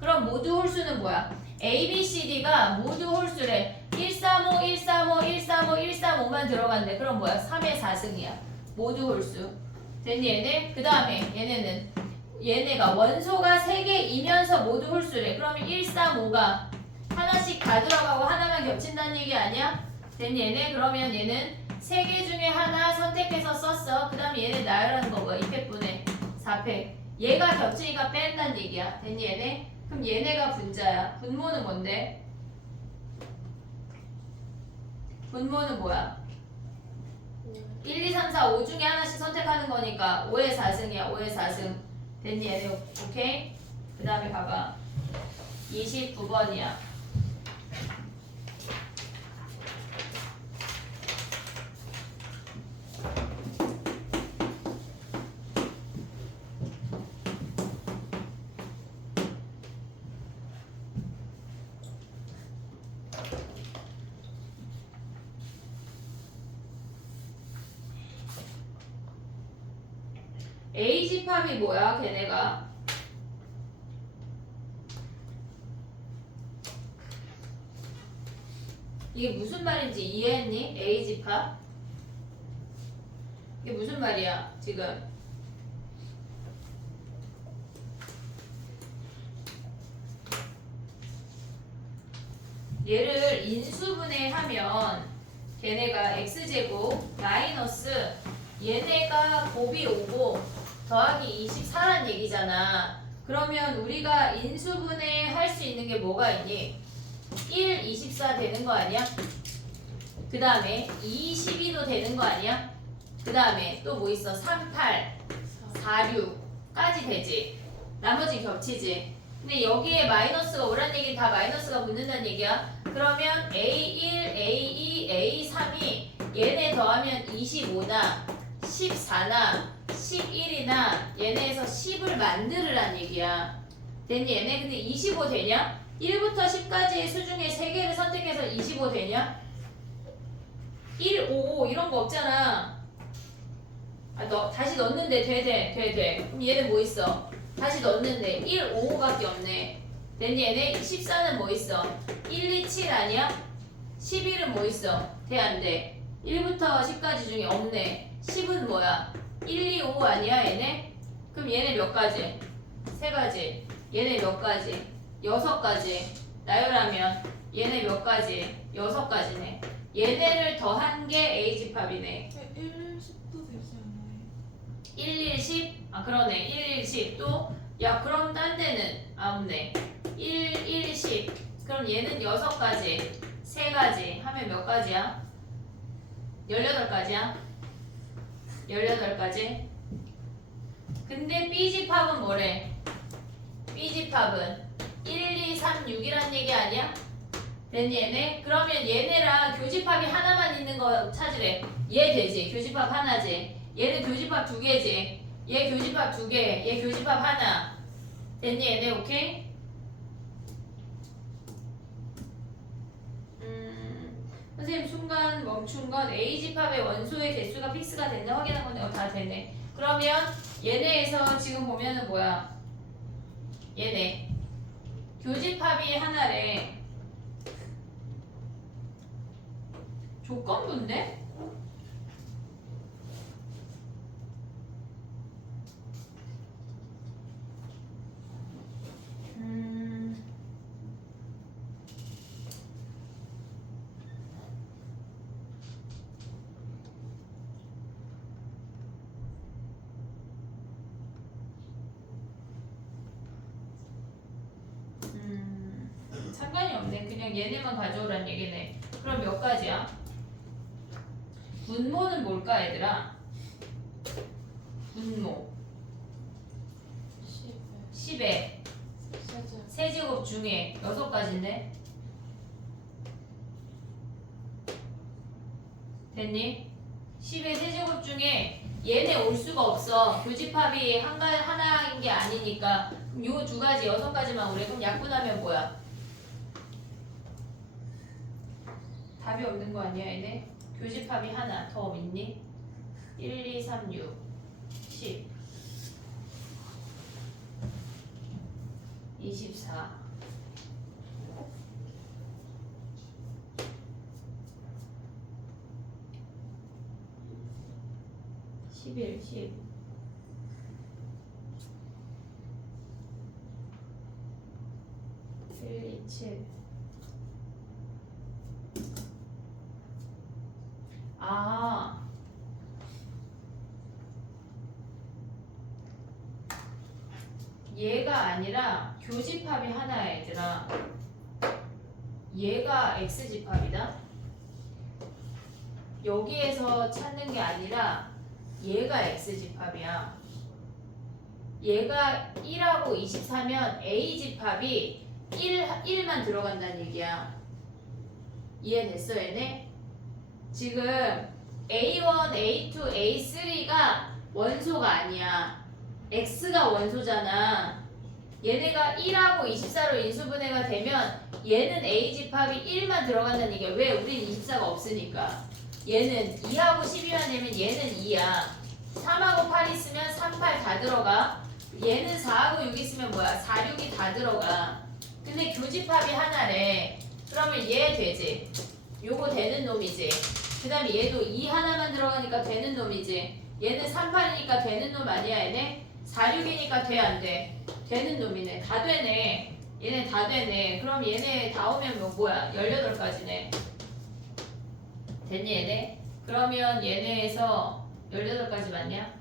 그럼 모두 홀수는 뭐야? A, B, C, D가 모두 홀수래. 135, 135, 135, 135만 들어간대. 그럼 뭐야? 3의 4승이야. 모두 홀수. 됐니 얘네? 그 다음에 얘네가 원소가 3개이면서 모두 홀수래. 그러면 135가 하나씩 다 들어가고 하나만 겹친다는 얘기 아니야? 됐니 얘네? 그러면 얘는 3개 중에 하나 선택해서 썼어. 그 다음에 얘네 나열하는 거 뭐야? 2팩분의 4팩. 얘가 겹치니까 뺀다는 얘기야. 됐니 얘네? 그럼 얘네가 분자야. 분모는 뭔데? 분모는 뭐야? 1, 2, 3, 4, 5 중에 하나씩 선택하는 거니까 5의 4승이야. 5의 4승. 됐니 얘네? 오케이? 그 다음에 봐봐. 29번이야. A 집합이 뭐야 걔네가? 이게 무슨 말인지 이해했니? A 집합? 이게 무슨 말이야 지금? 얘를 인수분해하면 걔네가 x제곱 마이너스 얘네가 곱이 5고 더하기 24란 얘기잖아. 그러면 우리가 인수분해 할 수 있는 게 뭐가 있니? 1, 24 되는 거 아니야? 그 다음에 2, 12도 되는 거 아니야? 그 다음에 또 뭐 있어? 3, 8, 4, 6까지 되지. 나머지 겹치지. 근데 여기에 마이너스가 오란 얘기는 다 마이너스가 붙는다는 얘기야. 그러면 A1, A2, A3이 얘네 더하면 25나 14나 11이나 얘네에서 10을 만들으란 얘기야. 됐니 얘네? 근데 25 되냐? 1부터 10까지의 수 중에 3개를 선택해서 25 되냐? 1, 5 이런 거 없잖아. 다시 넣는데 돼. 그럼 얘는 뭐 있어? 다시 넣는데 1, 5밖에 없네. 됐니 얘네? 14는 뭐 있어? 1, 2, 7 아니야? 11은 뭐 있어? 돼 안 돼? 1부터 10까지 중에 없네. 10은 뭐야? 1, 2, 5 아니야 얘네? 그럼 얘네 몇 가지? 3가지. 얘네 몇 가지? 6가지. 나열하면 얘네 몇 가지? 6가지네. 얘네를 더한 게 A 집합이네. 1, 10도 되지 않아요? 1, 1, 10? 아 그러네. 1, 1, 10. 또 야 그럼 딴 데는 없네. 1, 1, 10. 그럼 얘는 6가지. 3가지 하면 몇 가지야? 18가지야? 18가지. 근데 B집합은 뭐래? B집합은 1, 2, 3, 6이란 얘기 아니야? 됐니 얘네? 그러면 얘네랑 교집합이 하나만 있는 거 찾으래. 얘 되지. 교집합 하나지. 얘는 교집합 2개지. 얘 교집합 2개. 얘 교집합 하나. 됐니 얘네? 오케이? 선생님 순간 멈춘 건 A집합의 원소의 개수가 픽스가 된다 확인한 건데 다 되네. 그러면 얘네에서 지금 보면은 뭐야? 얘네 교집합이 하나래. 조건부인데? 상관이 없네. 그냥 얘네만 가져오란 얘기네. 그럼 몇 가지야? 분모는 뭘까 얘들아? 분모 10에 세제곱 중에 6가지인데 됐니? 10의 세제곱 중에 얘네 올 수가 없어. 교집합이 하나인 게 아니니까. 그럼 요 2가지 6가지만 오래. 그럼 약분하면 뭐야? 답이 없는 거 아니야 얘네? 교집합이 하나 더 있니? 1, 2, 3, 6, 10, 24, 11, 10, 1, 2, 7. 아, 얘가 아니라 교집합이 하나야 얘들아. 얘가 X집합이다. 여기에서 찾는 게 아니라 얘가 X집합이야. 얘가 1하고 24면 A집합이 1만 들어간다는 얘기야. 이해됐어 얘네? 지금 A1, A2, A3가 원소가 아니야. X가 원소잖아. 얘네가 1하고 24로 인수분해가 되면 얘는 A집합이 1만 들어간다는 얘기야. 왜? 우린 24가 없으니까. 얘는 2하고 12만 되면 얘는 2야. 3하고 8 있으면 3, 8 다 들어가. 얘는 4하고 6 있으면 뭐야? 4, 6이 다 들어가. 근데 교집합이 하나래. 그러면 얘 되지. 요거 되는 놈이지. 그 다음에 얘도 2 하나만 들어가니까 되는 놈이지. 얘는 3, 8이니까 되는 놈 아니야 얘네? 4, 6이니까 돼 안 돼? 되는 놈이네. 다 되네. 얘네 다 되네. 그럼 얘네 다 오면 뭐야? 18가지네. 됐니 얘네? 그러면 얘네에서 18가지 맞냐?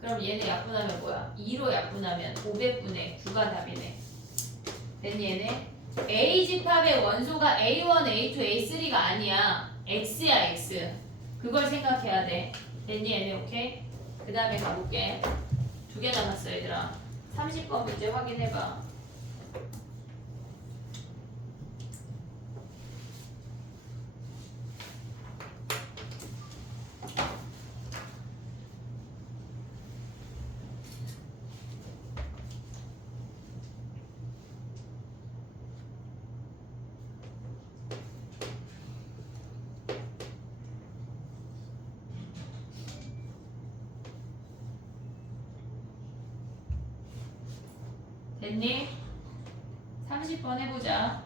그럼 얘네 약분하면 뭐야? 2로 약분하면 500분의 9가 답이네. 됐니 얘네? A집합의 원소가 A1, A2, A3가 아니야. X야 X. 그걸 생각해야 돼. 됐니 얘네? 오케이? 그 다음에 가볼게. 2개 남았어 얘들아. 30번 문제 확인해봐. 됐니? 30번 해보자.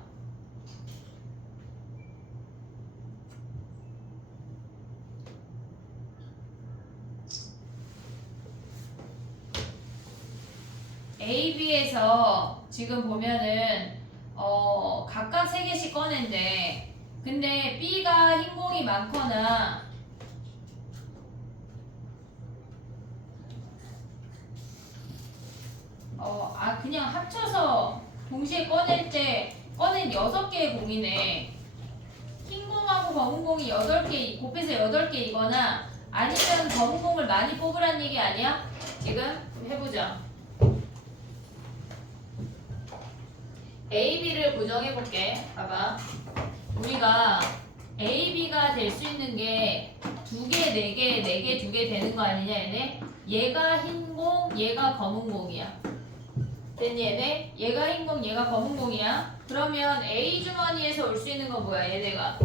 A, B에서 지금 보면은 각각 3개씩 꺼낸대. 근데 B가 흰 공이 많거나 그냥 합쳐서 동시에 꺼낼 때 꺼낸 6개의 공이네. 흰 공하고 검은 공이 8개, 곱해서 8개이거나 아니면 검은 공을 많이 뽑으란 얘기 아니야? 지금 해보자. A, B를 고정해볼게. 봐봐. 우리가 A, B가 될 수 있는 게 2개, 4개, 4개, 2개 되는 거 아니냐 얘네? 얘가 흰 공, 얘가 검은 공이야. 됐니 얘네? 얘가 흰 공, 얘가 검은 공이야. 그러면 A 주머니에서 올 수 있는 건 뭐야 얘네가?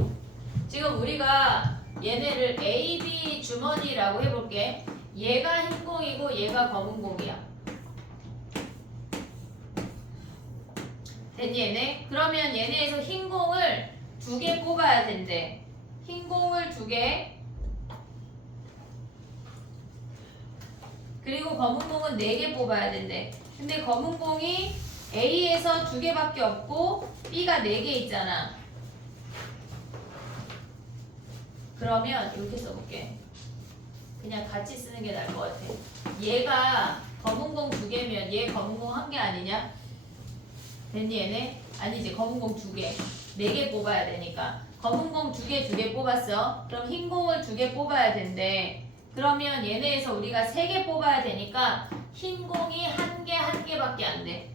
지금 우리가 얘네를 A, B 주머니라고 해볼게. 얘가 흰 공이고 얘가 검은 공이야. 됐니 얘네? 그러면 얘네에서 흰 공을 2개 뽑아야 된대. 흰 공을 2개, 그리고 검은 공은 4개 뽑아야 된대. 근데 검은 공이 A에서 2개밖에 없고 B가 4개 있잖아. 그러면 이렇게 써볼게. 그냥 같이 쓰는 게 나을 것 같아. 얘가 검은 공 2개면 얘 검은 공 1개 아니냐? 됐니 얘네? 아니지, 검은 공 2개. 4개 뽑아야 되니까. 검은 공 2개, 2개 뽑았어. 그럼 흰 공을 2개 뽑아야 된대. 그러면 얘네에서 우리가 3개 뽑아야 되니까 흰 공이 1개, 1개밖에 안 돼.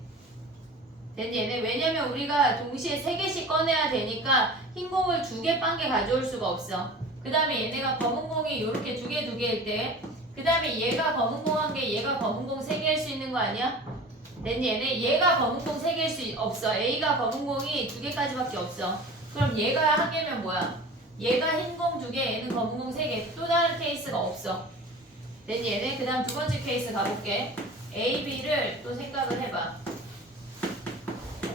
됐니 얘네? 왜냐면 우리가 동시에 3개씩 꺼내야 되니까 흰 공을 2개, 1개 가져올 수가 없어. 그 다음에 얘네가 검은 공이 이렇게 2개, 2개일 때, 그 다음에 얘가 검은 공 1개, 얘가 검은 공 3개일 수 있는 거 아니야? 됐니 얘네? 얘가 검은 공 3개일 수 없어. A가 검은 공이 2개까지밖에 없어. 그럼 얘가 1개면 뭐야? 얘가 흰 공 2개, 얘는 검은 공 3개. 또 다른 케이스가 없어. 됐니 얘네? 그 다음 2번째 케이스 가볼게. A, B를 또 생각을 해봐.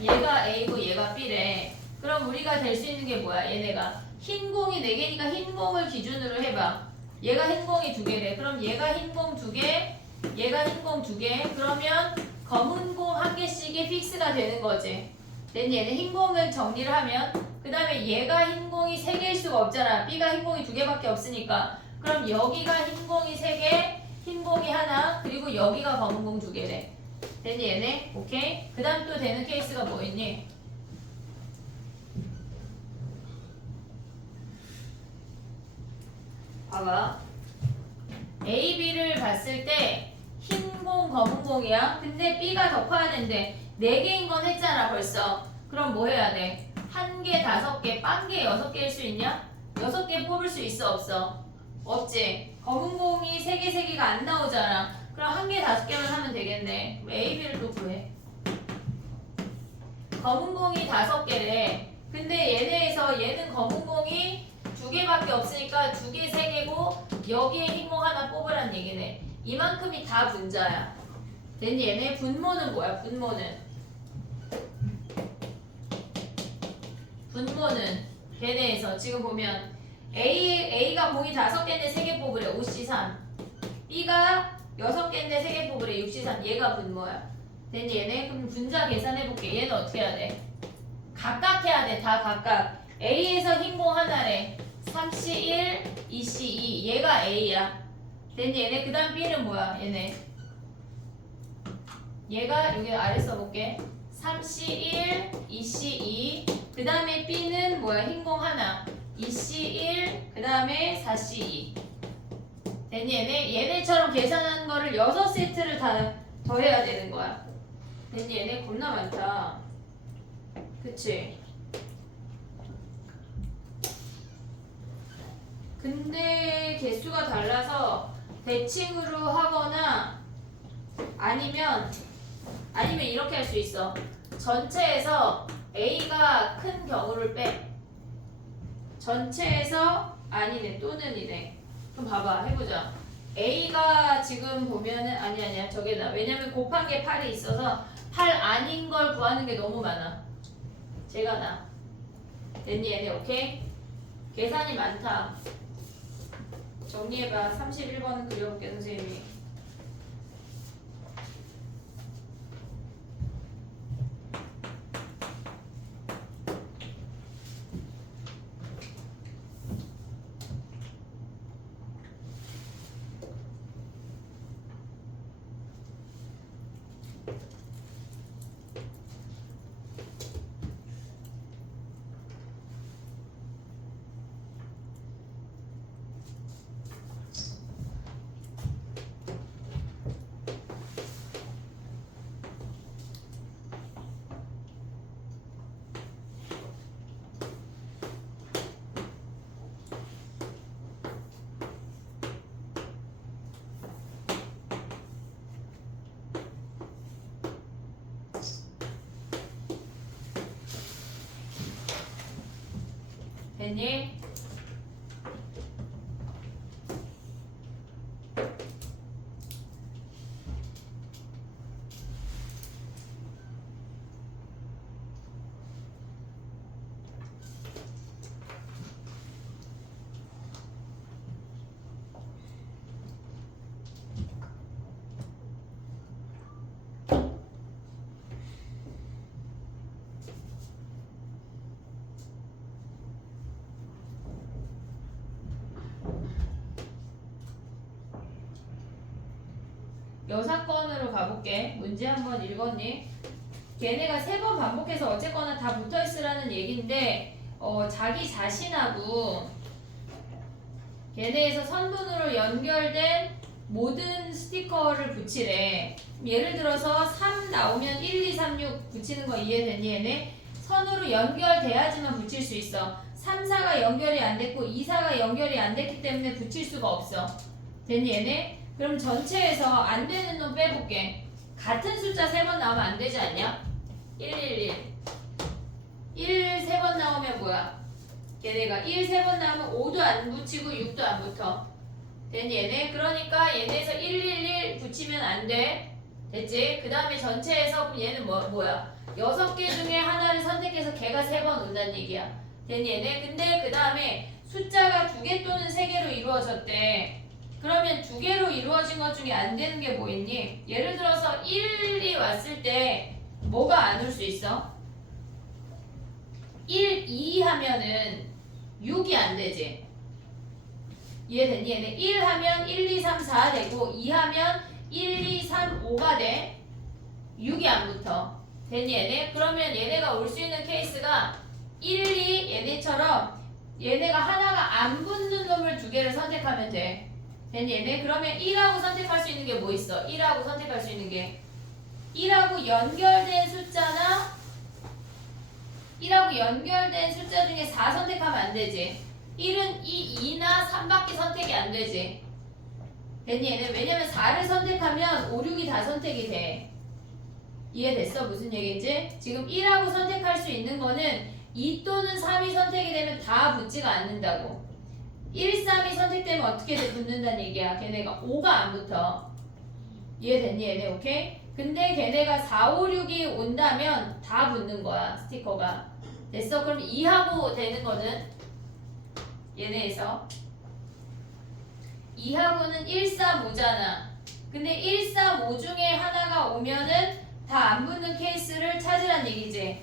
얘가 A고 얘가 B래. 그럼 우리가 될 수 있는 게 뭐야? 얘네가 흰 공이 4개니까 흰 공을 기준으로 해봐. 얘가 흰 공이 2개래. 그럼 얘가 흰 공 2개, 얘가 흰 공 2개. 그러면 검은 공 1개씩이 픽스가 되는 거지. 됐니 얘네? 흰 공을 정리를 하면 그 다음에 얘가 흰 공이 3개일 수가 없잖아. B가 흰 공이 2개밖에 없으니까. 그럼 여기가 흰 공이 3개, 흰 공이 1, 그리고 여기가 검은 공 2개래. 됐니 얘네? 오케이? 그 다음 또 되는 케이스가 뭐 있니? 봐봐. A, B를 봤을 때 흰 공, 검은 공이야. 근데 B가 더 커야 된대. 4개인 건 했잖아 벌써. 그럼 뭐 해야 돼? 1개, 5개, 빵개 6개일 수 있냐? 6개 뽑을 수 있어 없어? 없지. 검은 공이 3개, 3개가 안 나오잖아. 그럼 1개, 5개만 하면 되겠네. 그럼 A, B를 또 구해. 검은 공이 5개래. 근데 얘네에서 얘는 검은 공이 2개밖에 없으니까 2개, 3개고 여기에 흰 공 하나 뽑으란 얘기네. 이만큼이 다 분자야. 됐니 얘네? 분모는 뭐야? 분모는 걔네에서 지금 보면 A가 공이 5개인데 3개 뽑으래. 5C3. B가 6개인데 3개 뽑으래. 6C3. 얘가 분모야. 됐니 얘네? 그럼 분자 계산해볼게. 얘는 어떻게 해야 돼? 각각 해야 돼. 다 각각. A에서 흰 공 하나래. 3C1, 2C2. 얘가 A야. 됐니 얘네? 그 다음 B는 뭐야? 얘네. 얘가 여기 아래 써볼게. 3C1, 2C2. 그 다음에 B는 뭐야? 흰 공 하나. 2C1, 그 다음에 4C2. 됐니 얘네? 얘네처럼 계산한 거를 6세트를 다 더해야 되는 거야. 됐니 얘네? 겁나 많다. 그치? 근데 개수가 달라서 대칭으로 하거나 아니면 이렇게 할 수 있어. 전체에서 A가 큰 경우를 빼. 전체에서 아니네, 또는이네. 그럼 봐봐, 해보자. A가 지금 보면은 아니야 저게다. 왜냐면 곱한 게 8이 있어서 8 아닌 걸 구하는 게 너무 많아. 제가 나. 됐니 얘네? 오케이? 계산이 많다. 정리해봐. 31번은 그려볼게 선생님이. 됐니? 여사건으로 가볼게. 문제 한번 읽었니? 걔네가 3번 반복해서 어쨌거나 다 붙어있으라는 얘기인데 자기 자신하고 걔네에서 선분으로 연결된 모든 스티커를 붙이래. 예를 들어서 3 나오면 1, 2, 3, 6 붙이는 거 이해되니 얘네? 선으로 연결돼야지만 붙일 수 있어. 3, 4가 연결이 안 됐고 2, 4가 연결이 안 됐기 때문에 붙일 수가 없어. 됐니 얘네? 그럼 전체에서 안 되는 놈 빼볼게. 같은 숫자 3번 나오면 안 되지 않냐? 111 1 3번 나오면 뭐야? 걔네가 1 3번 나오면 5도 안 붙이고 6도 안 붙어. 됐니 얘네? 그러니까 얘네에서 111 붙이면 안 돼. 됐지? 그 다음에 전체에서 그럼 얘는 뭐야? 6개 중에 하나를 선택해서 걔가 3번 온다는 얘기야. 됐니 얘네? 근데 그 다음에 숫자가 2개 또는 3개로 이루어졌대. 그러면 2개로 이루어진 것 중에 안 되는 게 뭐 있니? 예를 들어서 1이 왔을 때 뭐가 안 올 수 있어? 1, 2 하면은 6이 안 되지. 이해됐니? 얘네 1 하면 1, 2, 3, 4 되고 2 하면 1, 2, 3, 5가 돼. 6이 안 붙어. 됐니 얘네? 그러면 얘네가 올 수 있는 케이스가 1, 2 얘네처럼 얘네가 하나가 안 붙는 놈을 2개를 선택하면 돼. 됐니 얘네? 그러면 1하고 선택할 수 있는 게 뭐 있어? 1하고 선택할 수 있는 게 1하고 연결된 숫자나 1하고 연결된 숫자 중에 4 선택하면 안 되지. 1은 2, 2나 3밖에 선택이 안 되지. 됐니 얘네? 왜냐면 4를 선택하면 5, 6이 다 선택이 돼. 이해됐어? 무슨 얘기인지? 지금 1하고 선택할 수 있는 거는 2 또는 3이 선택이 되면 다 붙지가 않는다고. 1, 3이 선택되면 어떻게 붙는다는 얘기야? 걔네가 5가 안 붙어. 이해됐니 얘네? 오케이? 근데 걔네가 4, 5, 6이 온다면 다 붙는 거야 스티커가. 됐어? 그럼 2하고 되는 거는 얘네에서 2하고는 1, 3, 5잖아. 근데 1, 3, 5 중에 하나가 오면은 다 안 붙는 케이스를 찾으란 얘기지.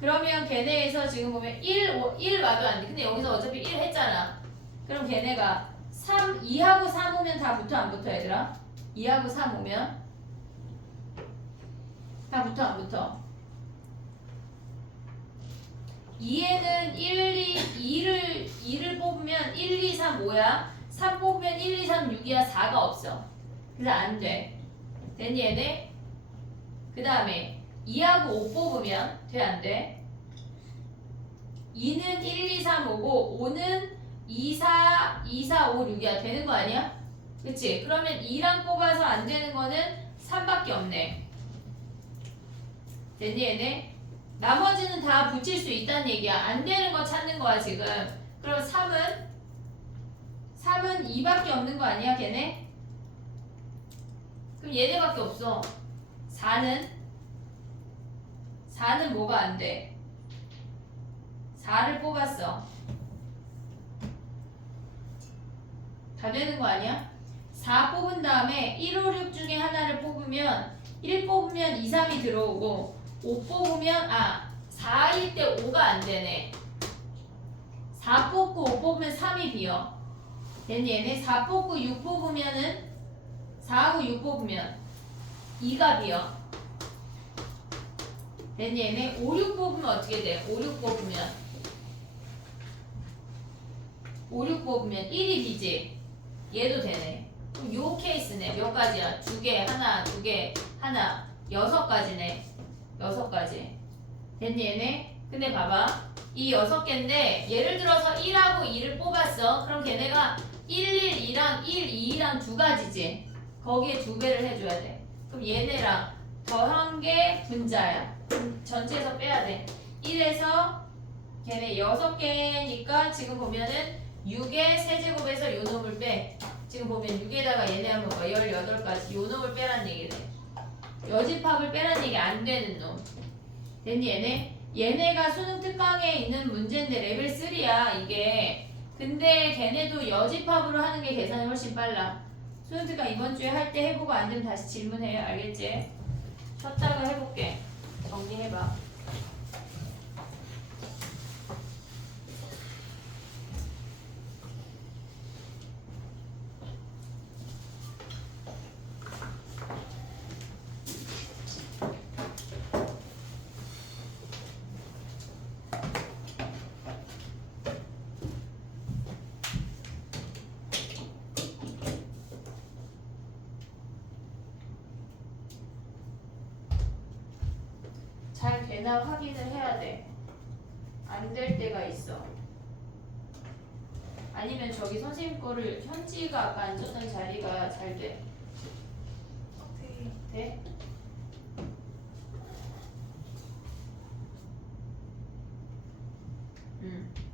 그러면 걔네에서 지금 보면 1 와도 안 돼. 근데 여기서 어차피 1 했잖아. 그럼 걔네가 2하고 3 오면 다 붙어 안 붙어 얘들아? 2하고 3 오면 다 붙어 안 붙어? 2에는 2를 뽑으면 1, 2, 3, 5야. 3 뽑으면 1, 2, 3, 6이야. 4가 없어. 그래서 안 돼. 됐니 얘네? 그 다음에 2하고 5 뽑으면 돼 안 돼? 2는 1, 2, 3, 5고 5는 2, 4, 5, 6이야. 되는 거 아니야? 그치? 그러면 2랑 뽑아서 안 되는 거는 3밖에 없네. 됐니 얘네? 나머지는 다 붙일 수 있다는 얘기야. 안 되는 거 찾는 거야 지금. 그럼 3은 2밖에 없는 거 아니야 걔네? 그럼 얘네밖에 없어. 4는 뭐가 안 돼? 4를 뽑았어. 다 되는 거 아니야? 4 뽑은 다음에 1, 5, 6 중에 하나를 뽑으면 1 뽑으면 2, 3이 들어오고 5 뽑으면 4일 때 5가 안 되네. 4 뽑고 5 뽑으면 3이 비어. 됐니 얘네? 4 뽑고 6 뽑으면은 4하고 6 뽑으면 2가 비어. 됐니 얘네? 5, 6 뽑으면 어떻게 돼? 5, 6 뽑으면 1이 비지. 얘도 되네. 그럼 요 케이스네. 몇 가지야? 2개, 하나, 2개, 하나, 6가지네. 6가지. 됐니 얘네? 근데 봐봐. 이 6개인데 예를 들어서 1하고 2를 뽑았어. 그럼 걔네가 1, 1, 2랑 1, 2랑 2가지지. 거기에 2배를 해줘야 돼. 그럼 얘네랑 더한 게 분자야. 전체에서 빼야 돼. 1에서 걔네 6개니까 지금 보면은 6의 세제곱에서 요 놈을 빼. 지금 보면 6에다가 얘네 하면 18가지. 요 놈을 빼란 얘기네. 여집합을 빼란 얘기 안 되는 놈. 됐니 얘네? 얘네가 수능 특강에 있는 문제인데 레벨 3야 이게. 근데 걔네도 여집합으로 하는 게 계산이 훨씬 빨라. 수능 특강 이번 주에 할 때 해보고 안 되면 다시 질문해요. 알겠지? 쉬었다가 해볼게. 정리해봐. 잘 되나 확인을 해야 돼. 안 될 때가 있어. 아니면 저기 선생님 거를 현지가 아까 앉았던 자리가 잘 돼. 네. 돼? 응.